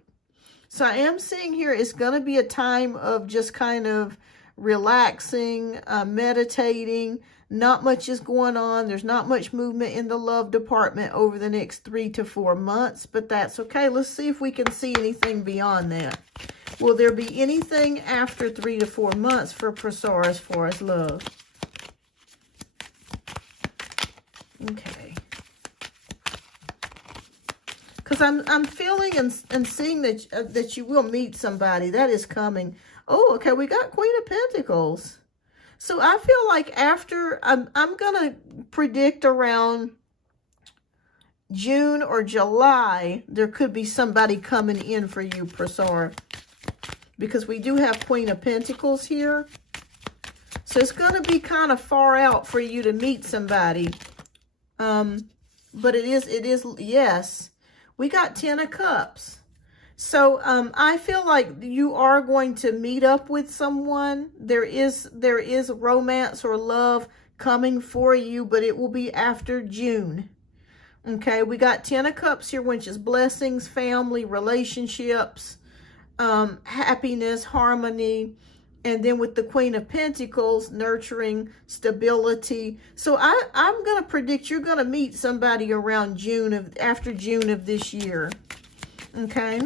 So I am seeing here it's going to be a time of just kind of relaxing, meditating. Not much is going on. There's not much movement in the love department over the next 3 to 4 months, but that's okay. Let's see if we can see anything beyond that. Will there be anything after 3 to 4 months for Prasar as far as love? Okay. Because I'm feeling and seeing that you will meet somebody. That is coming. Oh, okay. We got Queen of Pentacles. So I feel like after, I'm going to predict around June or July, there could be somebody coming in for you, Prasar. Because we do have Queen of Pentacles here. So it's going to be kind of far out for you to meet somebody. But it is, yes. We got 10 of Cups. So I feel like you are going to meet up with someone. There is romance or love coming for you, but it will be after June. Okay, we got 10 of Cups here, which is blessings, family, relationships, happiness, harmony. And then with the Queen of Pentacles, nurturing, stability. So I'm going to predict you're going to meet somebody around after June of this year. Okay?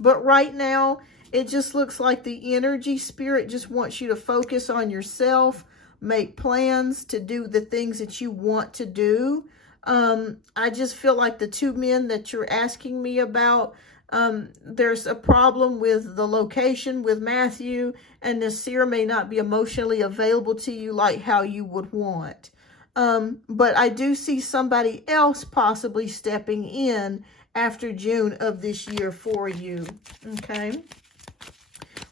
But right now, it just looks like the energy spirit just wants you to focus on yourself, make plans to do the things that you want to do. I just feel like the two men that you're asking me about, there's a problem with the location with Matthew, and the seer may not be emotionally available to you like how you would want. But I do see somebody else possibly stepping in after June of this year for you. Okay.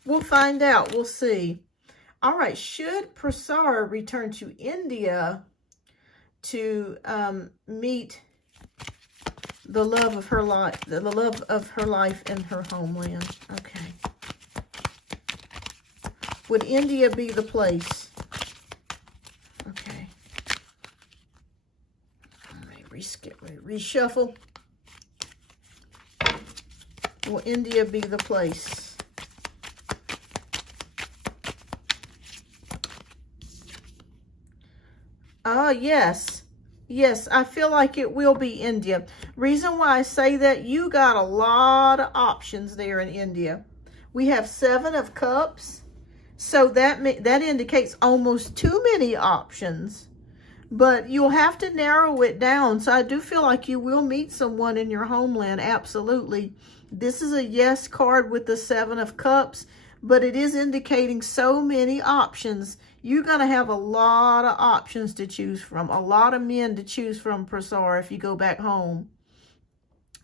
We'll find out. We'll see. All right. Should Prasara return to India to meet the love of her life, the love of her life in her homeland? Okay. Would India be the place? Okay. All right, reshuffle. Will India be the place? Yes. Yes, I feel like it will be India. Reason why I say that, you got a lot of options there in India. We have 7 of Cups. So that indicates almost too many options. But you'll have to narrow it down. So I do feel like you will meet someone in your homeland, absolutely. This is a yes card with the 7 of Cups, but it is indicating so many options. You're going to have a lot of options to choose from, a lot of men to choose from, Prasara, if you go back home.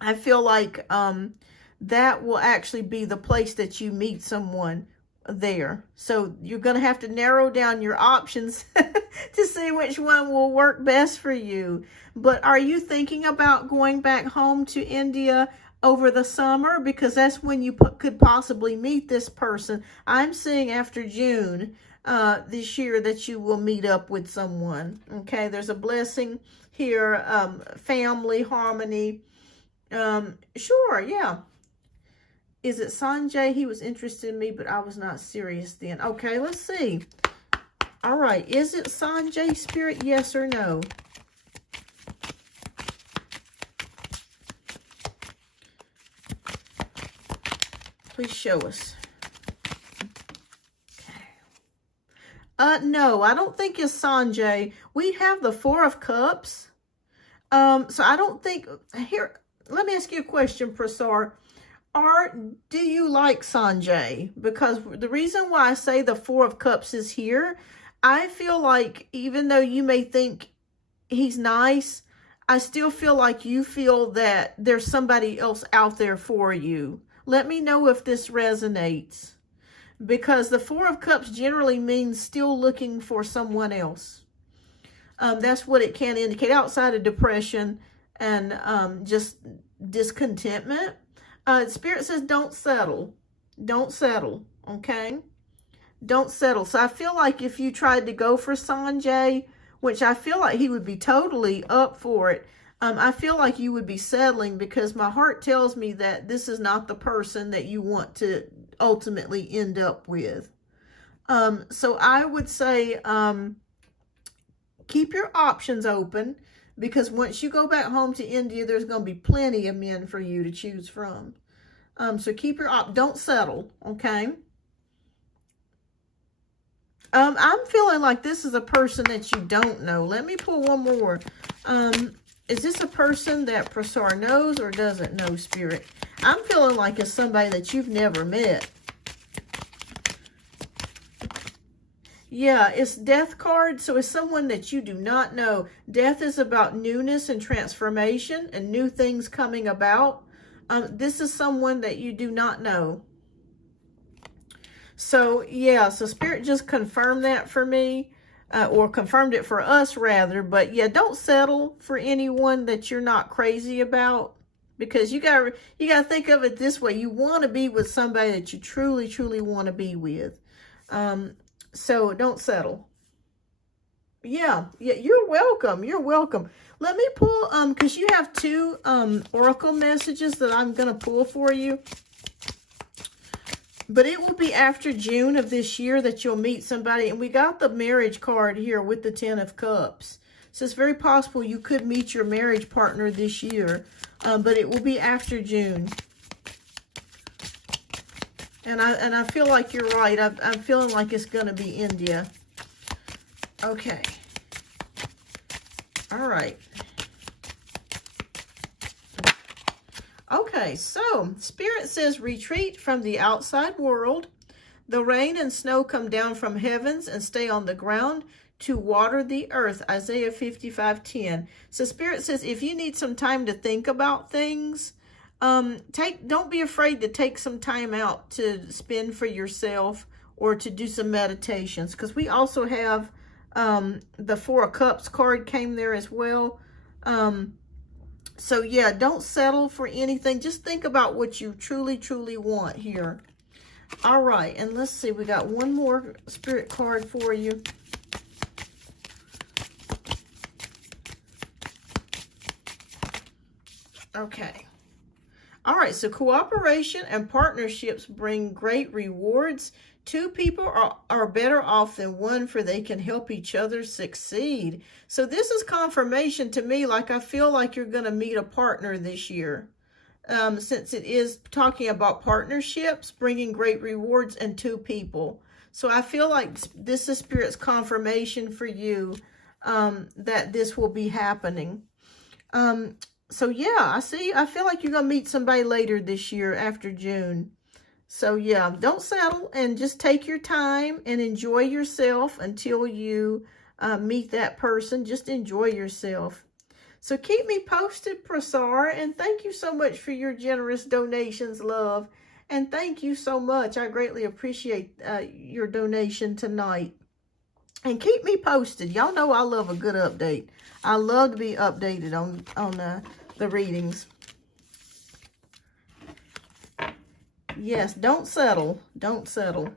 I feel like that will actually be the place that you meet someone there. So you're going to have to narrow down your options to see which one will work best for you. But are you thinking about going back home to India over the summer? Because that's when you could possibly meet this person. I'm seeing after June this year that you will meet up with someone. Okay, there's a blessing here, family, harmony. Sure, yeah. Is it Sanjay? He was interested in me, but I was not serious then. Okay, let's see. All right, is it Sanjay, Spirit? Yes or no? Please show us. Okay. No, I don't think it's Sanjay. We have the 4 of Cups. So I don't think... Here, let me ask you a question, Prasara. Do you like Sanjay? Because the reason why I say the 4 of Cups is here, I feel like even though you may think he's nice, I still feel like you feel that there's somebody else out there for you. Let me know if this resonates. Because the 4 of Cups generally means still looking for someone else. That's what it can indicate outside of depression and just discontentment. Spirit says don't settle. Don't settle, okay? Don't settle. So I feel like if you tried to go for Sanjay, which I feel like he would be totally up for it, I feel like you would be settling, because my heart tells me that this is not the person that you want to ultimately end up with. So I would say keep your options open, because once you go back home to India, there's going to be plenty of men for you to choose from. So keep your don't settle, okay? I'm feeling like this is a person that you don't know. Let me pull one more. Is this a person that Prasara knows or doesn't know, Spirit? I'm feeling like it's somebody that you've never met. Yeah, it's Death card, so it's someone that you do not know. Death is about newness and transformation and new things coming about. This is someone that you do not know. So, yeah, so Spirit just confirmed that for me, or confirmed it for us, rather. But, yeah, don't settle for anyone that you're not crazy about, because you gotta think of it this way. You want to be with somebody that you truly, truly want to be with. So don't settle. Yeah, you're welcome. You're welcome. Let me pull, because you have two oracle messages that I'm going to pull for you. But it will be after June of this year that you'll meet somebody. And we got the marriage card here with the Ten of Cups. So it's very possible you could meet your marriage partner this year. But it will be after June. And I feel like you're right. I'm feeling like it's going to be India. Okay. All right. Okay, so Spirit says, retreat from the outside world. The rain and snow come down from heavens and stay on the ground to water the earth. Isaiah 55:10. So Spirit says, if you need some time to think about things, don't be afraid to take some time out to spend for yourself or to do some meditations, because we also have the Four of Cups card came there as well. So yeah, don't settle for anything. Just think about what you truly, truly want here. All right, and let's see. We got one more Spirit card for you. Okay. All right, so cooperation and partnerships bring great rewards. Two people are better off than one, for they can help each other succeed. So this is confirmation to me, like I feel like you're going to meet a partner this year. Since it is talking about partnerships, bringing great rewards, and two people. So I feel like this is Spirit's confirmation for you that this will be happening. So yeah, I feel like you're going to meet somebody later this year after June. So yeah, don't settle and just take your time and enjoy yourself until you meet that person. Just enjoy yourself. So keep me posted, Prasar, and thank you so much for your generous donations, love. And thank you so much. I greatly appreciate your donation tonight. And keep me posted. Y'all know I love a good update. I love to be updated on the readings. Yes, don't settle. Don't settle.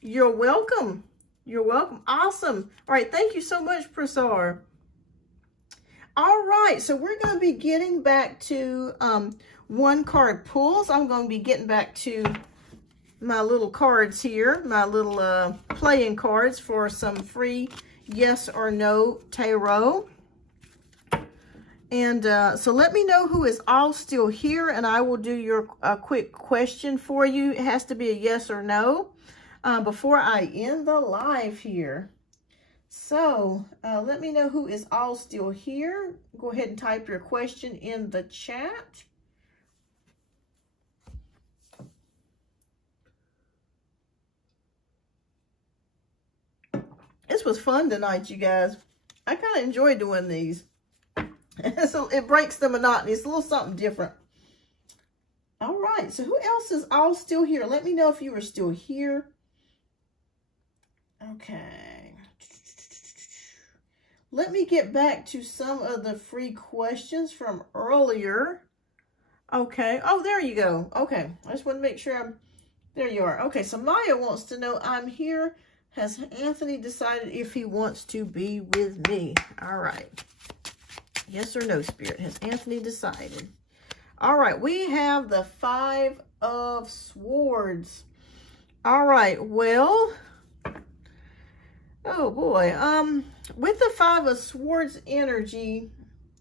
You're welcome. You're welcome. Awesome. All right, thank you so much, Prasar. All right, so we're going to be getting back to one card pulls. I'm going to be getting back to my little cards here, my little playing cards for some free yes or no tarot. And so let me know who is all still here, and I will do your quick question for you. It has to be a yes or no before I end the live here. So let me know who is all still here. Go ahead and type your question in the chat. This was fun tonight, you guys. I kind of enjoy doing these. So it breaks the monotony. It's a little something different. All right. So who else is all still here? Let me know if you are still here. Okay. Let me get back to some of the free questions from earlier. Okay. Oh, there you go. Okay. I just want to make sure there you are. Okay. So Maya wants to know, I'm here. Has Anthony decided if he wants to be with me? All right. Yes or no, Spirit? Has Anthony decided? All right, we have the Five of Swords. All right, well, oh boy. With the Five of Swords energy,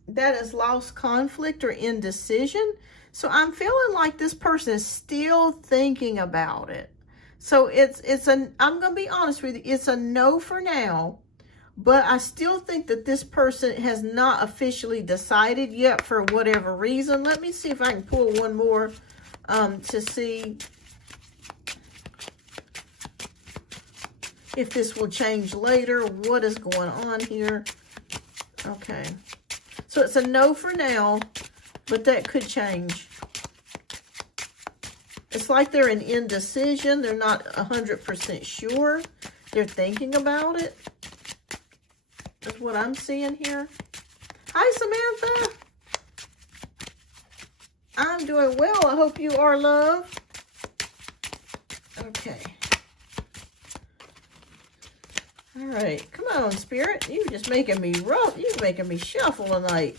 that is lost conflict or indecision. So I'm feeling like this person is still thinking about it. So I'm going to be honest with you, it's a no for now. But I still think that this person has not officially decided yet for whatever reason. Let me see if I can pull one more to see if this will change later. What is going on here? Okay. So it's a no for now, but that could change. It's like they're in indecision. They're not 100% sure. They're thinking about it. That's what I'm seeing here. Hi, Samantha. I'm doing well. I hope you are, love. Okay. All right, come on, Spirit. You just making me rough. You making me shuffle tonight.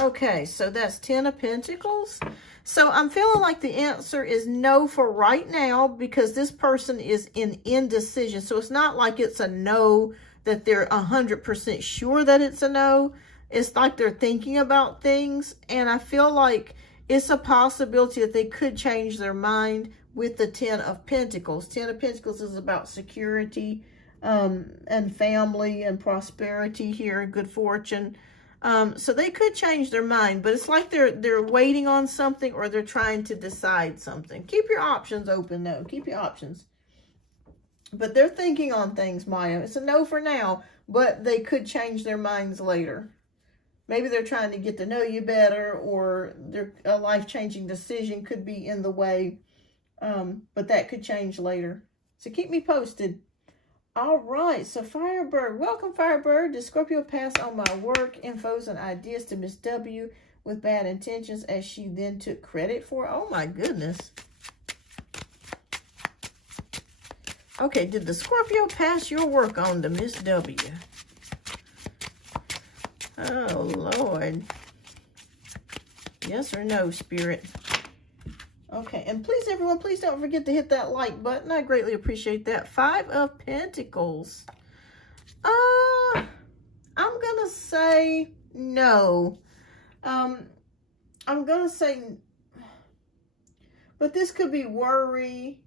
Okay, so that's 10 of Pentacles. So I'm feeling like the answer is no for right now because this person is in indecision. So it's not like it's a no that they're 100% sure that it's a no. It's like they're thinking about things. And I feel like it's a possibility that they could change their mind with the 10 of Pentacles. 10 of Pentacles is about security and family and prosperity here, good fortune. So they could change their mind, but it's like they're waiting on something or they're trying to decide something. Keep your options open, though. Keep your options. But they're thinking on things, Maya. It's a no for now, but they could change their minds later. Maybe they're trying to get to know you better, or a life-changing decision could be in the way. But that could change later. So keep me posted. All right, so Firebird. Welcome, Firebird. Did Scorpio pass on my work, infos, and ideas to Miss W with bad intentions as she then took credit for? Oh, my goodness. Okay, did the Scorpio pass your work on to Miss W? Oh, Lord. Yes or no, Spirit? Okay, and please, everyone, please don't forget to hit that like button. I greatly appreciate that. 5 of Pentacles. I'm going to say no. I'm going to say, but this could be worry,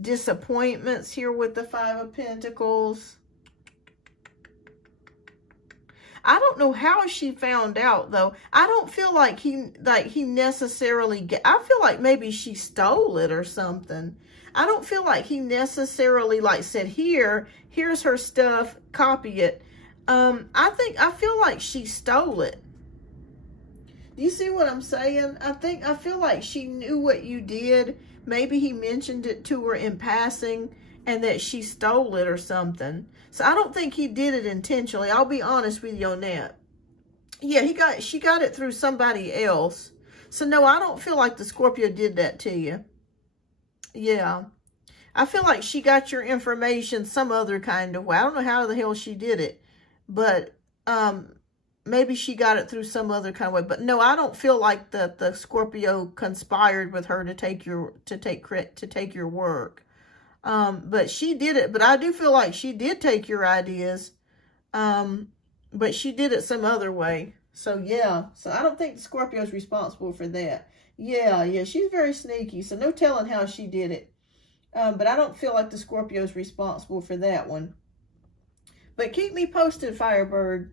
disappointments here with the 5 of Pentacles. I don't know how she found out, though. I don't feel like he necessarily I feel like maybe she stole it or something. I don't feel like he necessarily said, here's her stuff, copy it. I feel like she stole it. Do you see what I'm saying? I feel like she knew what you did. Maybe he mentioned it to her in passing and that she stole it or something. So I don't think he did it intentionally. I'll be honest with you on that. Yeah, she got it through somebody else. So no, I don't feel like the Scorpio did that to you. Yeah. I feel like she got your information some other kind of way. I don't know how the hell she did it. But maybe she got it through some other kind of way. But no, I don't feel like the Scorpio conspired with her to take your work. But she did it. But I do feel like she did take your ideas. But she did it some other way. So, yeah. So, I don't think Scorpio's responsible for that. Yeah. She's very sneaky. So, no telling how she did it. But I don't feel like the Scorpio's responsible for that one. But keep me posted, Firebird.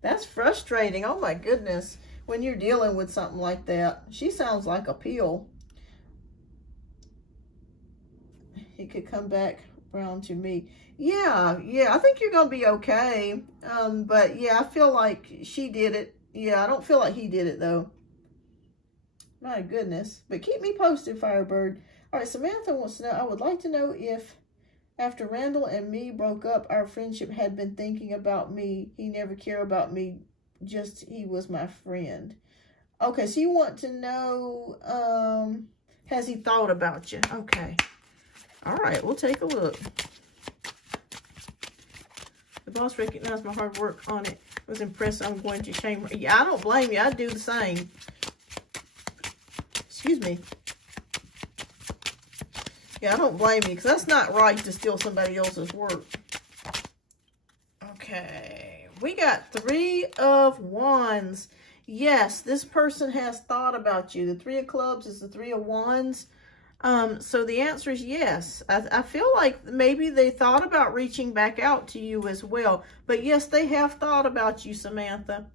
That's frustrating. Oh, my goodness. When you're dealing with something like that. She sounds like a pill. He could come back around to me. Yeah, I think you're going to be okay. But yeah, I feel like she did it. Yeah, I don't feel like he did it, though. My goodness. But keep me posted, Firebird. All right, Samantha wants to know, I would like to know if after Randall and me broke up, our friendship had been thinking about me. He never cared about me, just he was my friend. Okay, so you want to know, has he thought about you? Okay. All right, we'll take a look. The boss recognized my hard work on it. Was impressed. I'm going to shame her. Yeah, I don't blame you. I'd do the same. Excuse me. Yeah, I don't blame you because that's not right to steal somebody else's work. Okay, we got 3 of Wands. Yes, this person has thought about you. The 3 of Clubs is the 3 of Wands. So the answer is yes. I feel like maybe they thought about reaching back out to you as well. But yes, they have thought about you, Samantha.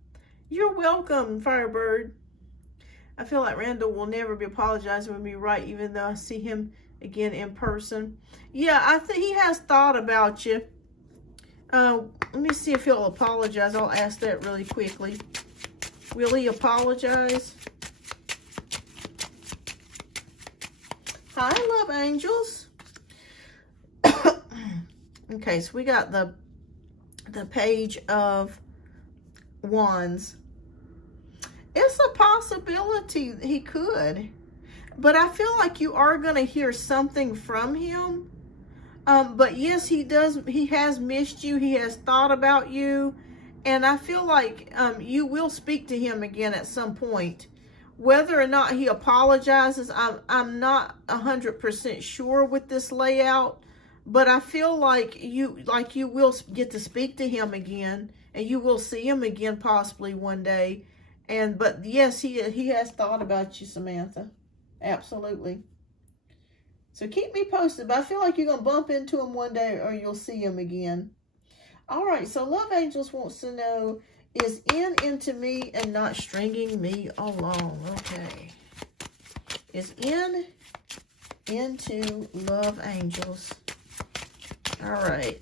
You're welcome, Firebird. I feel like Randall will never be apologizing with me, right? Even though I see him again in person. Yeah, I think he has thought about you. Let me see if he'll apologize. I'll ask that really quickly. Will he apologize? Hi, love angels. Okay, so we got the Page of Wands. It's a possibility he could. But I feel like you are going to hear something from him. But yes, he does. He has missed you. He has thought about you. And I feel like you will speak to him again at some point. Whether or not he apologizes, I'm not 100% sure with this layout. But I feel like you will get to speak to him again, and you will see him again possibly one day. But yes, he has thought about you, Samantha. Absolutely. So keep me posted. But I feel like you're going to bump into him one day, or you'll see him again. All right, so Love Angels wants to know, is into me and not stringing me along? Okay. Is into Love Angels. All right.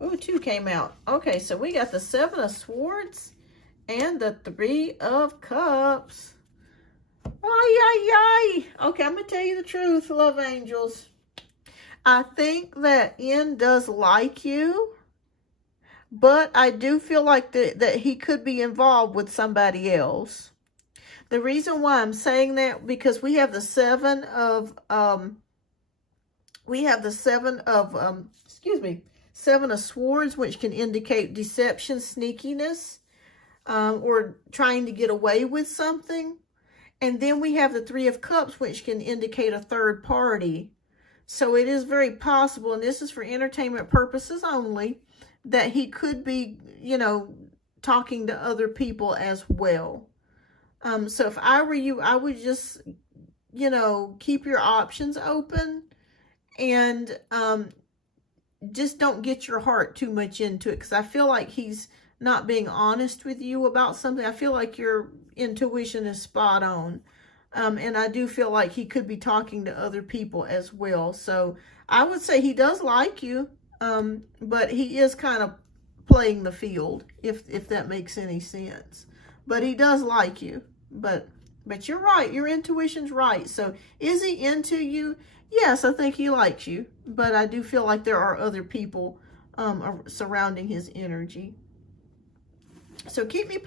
Oh, 2 came out. Okay, so we got the 7 of Swords and the 3 of Cups. Ay, ay, ay. Okay, I'm going to tell you the truth, Love Angels. I think that N does like you, but I do feel like that he could be involved with somebody else. The reason why I'm saying that, because we have the 7 of, Seven of Swords, which can indicate deception, sneakiness, or trying to get away with something. And then we have the 3 of Cups, which can indicate a third party. So it is very possible, and this is for entertainment purposes only, that he could be, talking to other people as well. So if I were you, I would just, keep your options open, and just don't get your heart too much into it, because I feel like he's not being honest with you about something. I feel like your intuition is spot on. And I do feel like he could be talking to other people as well. So I would say he does like you, but he is kind of playing the field, if that makes any sense. But he does like you. But you're right. Your intuition's right. So is he into you? Yes, I think he likes you. But I do feel like there are other people surrounding his energy. So keep me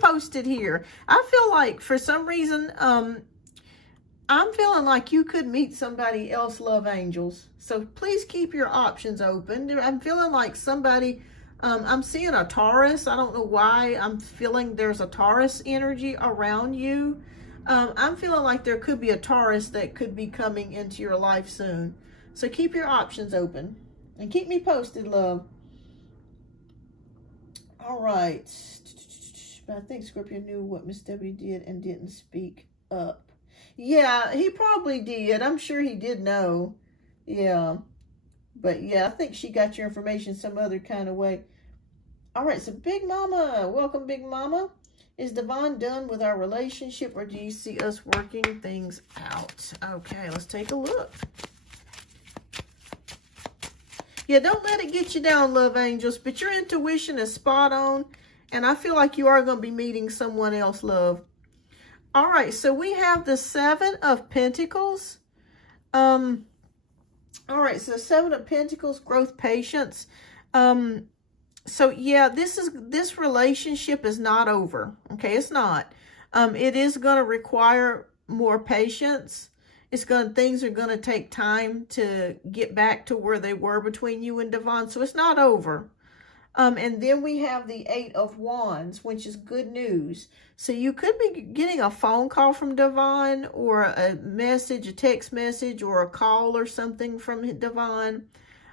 posted here. I feel like for some reason, I'm feeling like you could meet somebody else, Love Angels. So please keep your options open. I'm feeling like somebody, I'm seeing a Taurus. I don't know why I'm feeling there's a Taurus energy around you. I'm feeling like there could be a Taurus that could be coming into your life soon. So keep your options open. And keep me posted, love. All right. But I think Scorpio knew what Miss W did and didn't speak up. Yeah, he probably did. I'm sure he did know. Yeah. But yeah, I think she got your information some other kind of way. All right, so Big Mama. Welcome, Big Mama. Is Devon done with our relationship, or do you see us working things out? Okay, let's take a look. Yeah, don't let it get you down, Love Angels, but your intuition is spot on, and I feel like you are going to be meeting someone else, love. All right, so we have the 7 of Pentacles. All right, so 7 of Pentacles, growth, patience. So yeah, this relationship is not over. Okay, it's not. It is going to require more patience. Things are going to take time to get back to where they were between you and Devon. So it's not over. And then we have the 8 of Wands, which is good news. So you could be getting a phone call from Devon, or a message, a text message, or a call or something from Devon.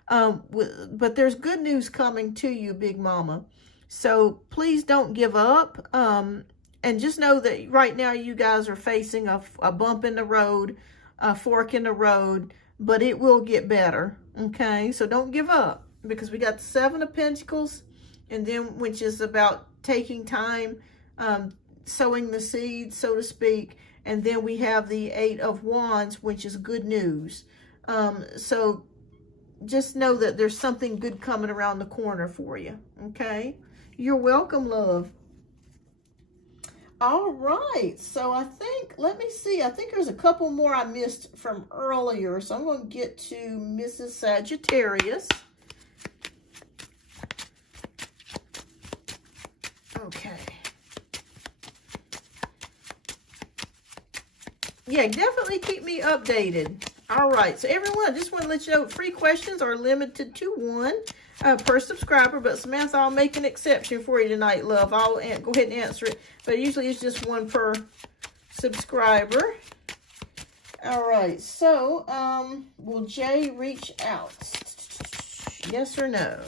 But there's good news coming to you, Big Mama. So please don't give up. And just know that right now you guys are facing a bump in the road, a fork in the road, but it will get better. Okay, so don't give up, because we got the 7 of Pentacles, and then, which is about taking time, sowing the seeds, so to speak. And then we have the 8 of Wands, which is good news. So just know that there's something good coming around the corner for you. Okay, you're welcome, love. All right, so I think, let me see, I think there's a couple more I missed from earlier. So I'm going to get to Mrs. Sagittarius. Okay. Yeah, definitely keep me updated. All right, so everyone, I just want to let you know, free questions are limited to one per subscriber, but Samantha, I'll make an exception for you tonight, love. I'll go ahead and answer it, but usually it's just one per subscriber. All right, so will Jay reach out? Yes or no?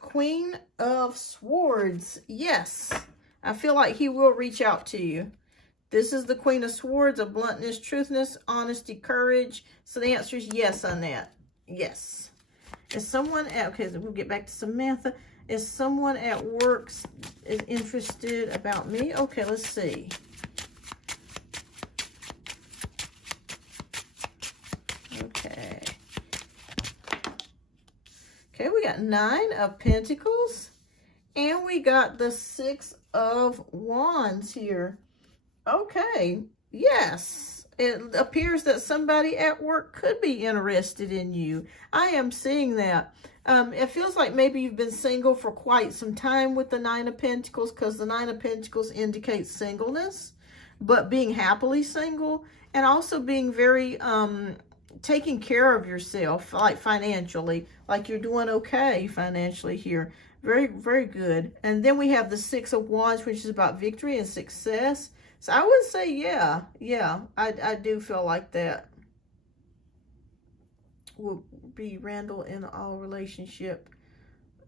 Queen of Swords. Yes, I feel like he will reach out to you. This is the Queen of Swords, of bluntness, truthness, honesty, courage. So the answer is yes on that. Yes. Is someone at, okay, so we'll get back to Samantha. Is someone at work is interested about me? Okay, let's see. Okay. Okay, we got 9 of Pentacles. And we got the 6 of Wands here. Okay, yes. It appears that somebody at work could be interested in you. I am seeing that. It feels like maybe you've been single for quite some time with the 9 of Pentacles, because the 9 of Pentacles indicates singleness, but being happily single, and also being very taking care of yourself, like financially, like you're doing okay financially here. Very, very good. And then we have the 6 of Wands, which is about victory and success. So I would say, yeah, I do feel like that will be Randall in all relationship.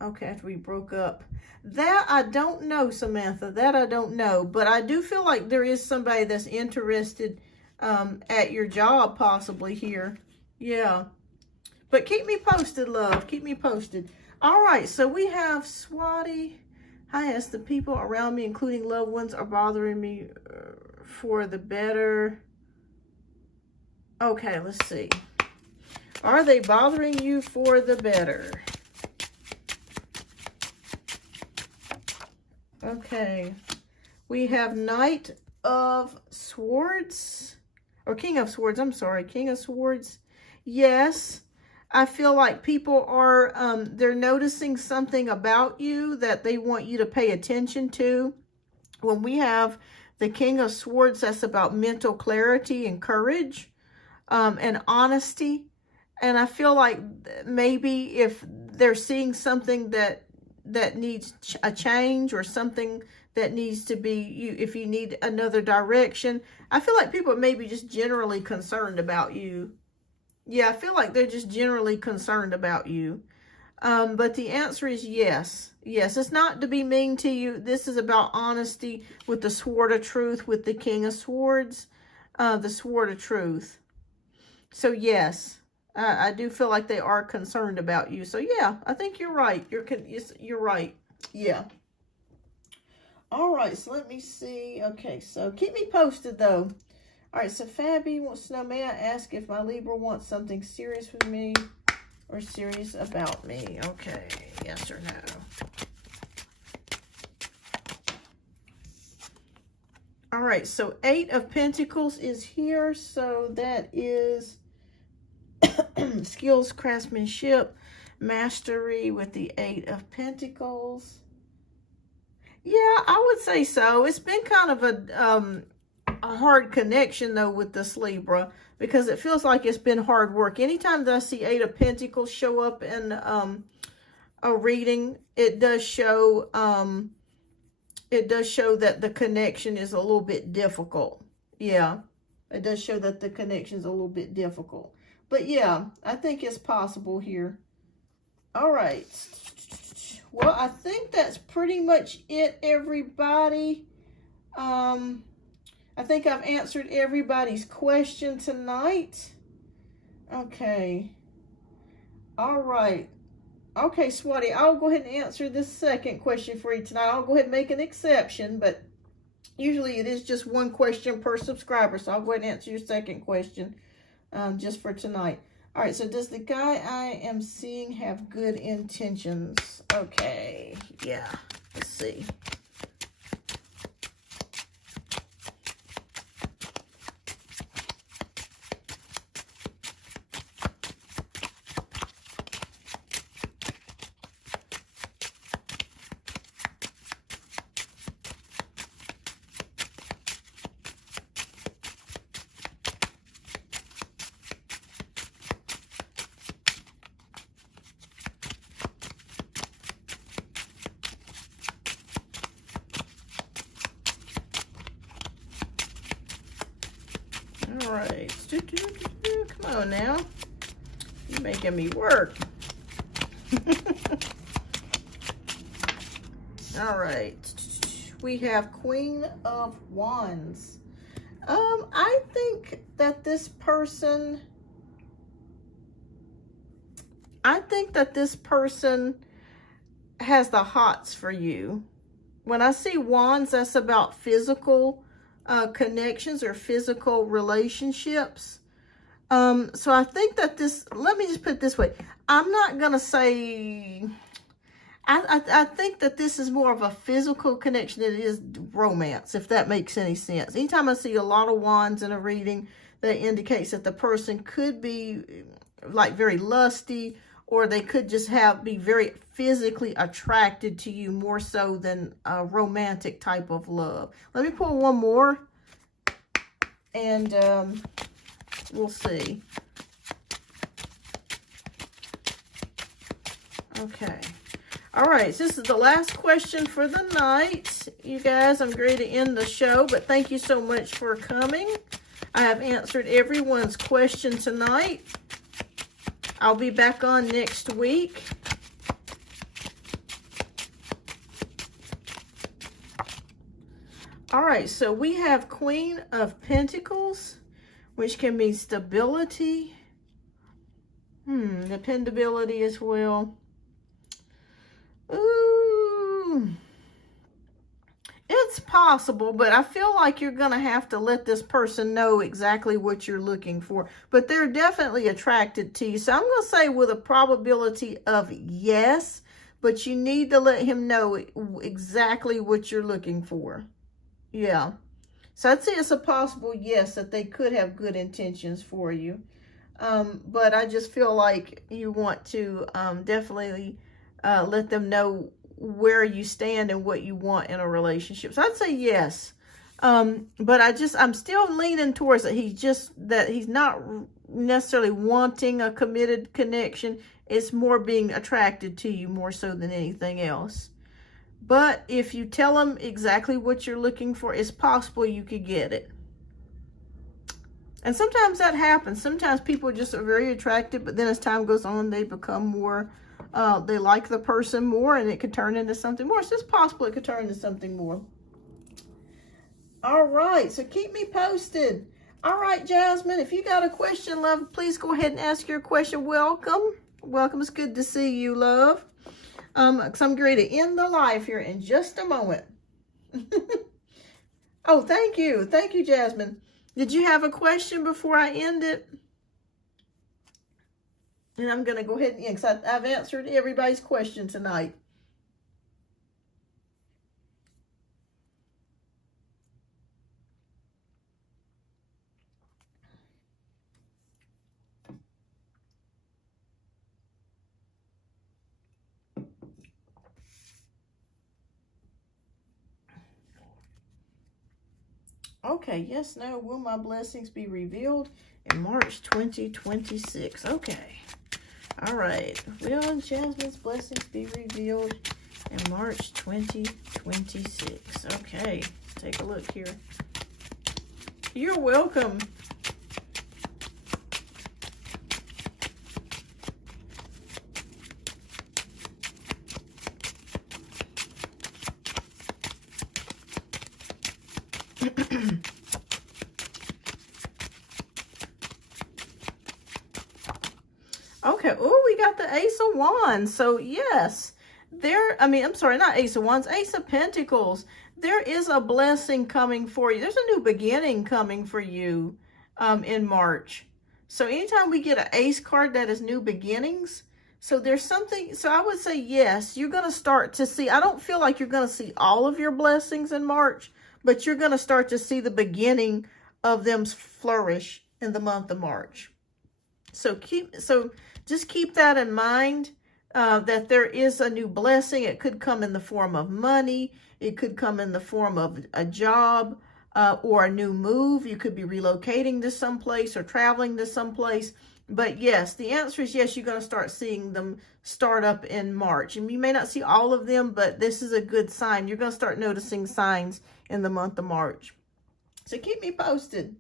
Okay, after we broke up. That I don't know, Samantha. That I don't know. But I do feel like there is somebody that's interested at your job possibly here. Yeah. But keep me posted, love. Keep me posted. All right, so we have Swati. Hi, as the people around me, including loved ones, are bothering me for the better. Okay, let's see. Are they bothering you for the better? Okay. We have Knight of Swords. Or King of Swords, I'm sorry. King of Swords. Yes. I feel like people are, they're noticing something about you that they want you to pay attention to. When we have the King of Swords, that's about mental clarity and courage and honesty. And I feel like maybe if they're seeing something that needs a change, or something that needs to be, if you need another direction, I feel like people are maybe just generally concerned about you. Yeah, I feel like they're just generally concerned about you. But the answer is yes. Yes, it's not to be mean to you. This is about honesty with the Sword of Truth, with the King of Swords, the Sword of Truth. So yes, I do feel like they are concerned about you. So yeah, I think you're right. You're right. Yeah. All right, so let me see. Okay, so keep me posted though. All right, so Fabi wants to know, may I ask if my Libra wants something serious with me or serious about me? Okay, yes or no. All right, so 8 of Pentacles is here. So that is skills, craftsmanship, mastery with the 8 of Pentacles. Yeah, I would say so. It's been kind of a hard connection though with this Libra, because it feels like it's been hard work. Anytime that I see 8 of Pentacles show up in a reading, it does show that the connection is a little bit difficult. Yeah, it does show that the connection is a little bit difficult. But yeah, I think it's possible here. All right. Well, I think that's pretty much it, everybody. I think I've answered everybody's question tonight. Okay. All right. Okay, Swati, I'll go ahead and answer this second question for you tonight. I'll go ahead and make an exception, but usually it is just one question per subscriber. So I'll go ahead and answer your second question just for tonight. All right, so does the guy I am seeing have good intentions? Okay, yeah, let's see. Come on now. You're making me work. All right. We have Queen of Wands. I think that this person has the hots for you. When I see wands, that's about physical connections or physical relationships. So I think that this, let me just put it this way. I'm not going to say, I think that this is more of a physical connection than it is romance, if that makes any sense. Anytime I see a lot of wands in a reading, that indicates that the person could be like very lusty, or they could just be very physically attracted to you more so than a romantic type of love. Let me pull one more, and we'll see. Okay. All right, so this is the last question for the night. You guys, I'm ready to end the show, but thank you so much for coming. I have answered everyone's question tonight. I'll be back on next week. All right, so we have Queen of Pentacles, which can mean stability, dependability as well. Ooh, it's possible, but I feel like you're going to have to let this person know exactly what you're looking for. But they're definitely attracted to you. So I'm going to say with a probability of yes, but you need to let him know exactly what you're looking for. Yeah. So I'd say it's a possible yes that they could have good intentions for you. But I just feel like you want to definitely let them know where you stand and what you want in a relationship. So I'd say yes. But I'm still leaning towards that he's not necessarily wanting a committed connection. It's more being attracted to you more so than anything else. But if you tell them exactly what you're looking for, it's possible you could get it. And sometimes that happens. Sometimes people just are very attracted, but then as time goes on, they become more, they like the person more, and it could turn into something more. It's just possible it could turn into something more. All right, so keep me posted. All right, Jasmine, if you got a question, love, please go ahead and ask your question. Welcome. Welcome. It's good to see you, love. Because I'm going to end the live here in just a moment. Oh, thank you. Thank you, Jasmine. Did you have a question before I end it? And I'm going to go ahead and end because I've answered everybody's question tonight. Okay, yes, no, will my blessings be revealed in March 2026? Okay. All right. Will Jasmine's blessings be revealed in March 2026? Okay. Let's take a look here. You're welcome. Okay, oh, we got the Ace of Wands. So, yes, I'm sorry, not Ace of Wands, Ace of Pentacles. There is a blessing coming for you. There's a new beginning coming for you in March. So, anytime we get an Ace card, that is new beginnings. So, there's something, so I would say, yes, you're going to start to see, I don't feel like you're going to see all of your blessings in March, but you're going to start to see the beginning of them flourish in the month of March. So just keep that in mind, that there is a new blessing. It could come in the form of money. It could come in the form of a job or a new move. You could be relocating to someplace or traveling to someplace. But yes, the answer is yes, you're going to start seeing them start up in March. And you may not see all of them, but this is a good sign. You're going to start noticing signs in the month of March. So keep me posted.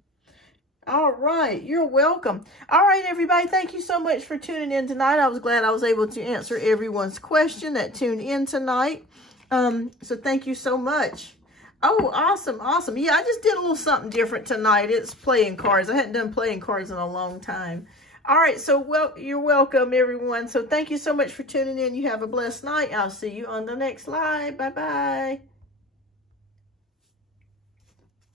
All right. You're welcome. All right, everybody. Thank you so much for tuning in tonight. I was glad I was able to answer everyone's question that tuned in tonight. So thank you so much. Oh, awesome. Awesome. Yeah, I just did a little something different tonight. It's playing cards. I hadn't done playing cards in a long time. All right. So, you're welcome, everyone. So thank you so much for tuning in. You have a blessed night. I'll see you on the next live. Bye-bye.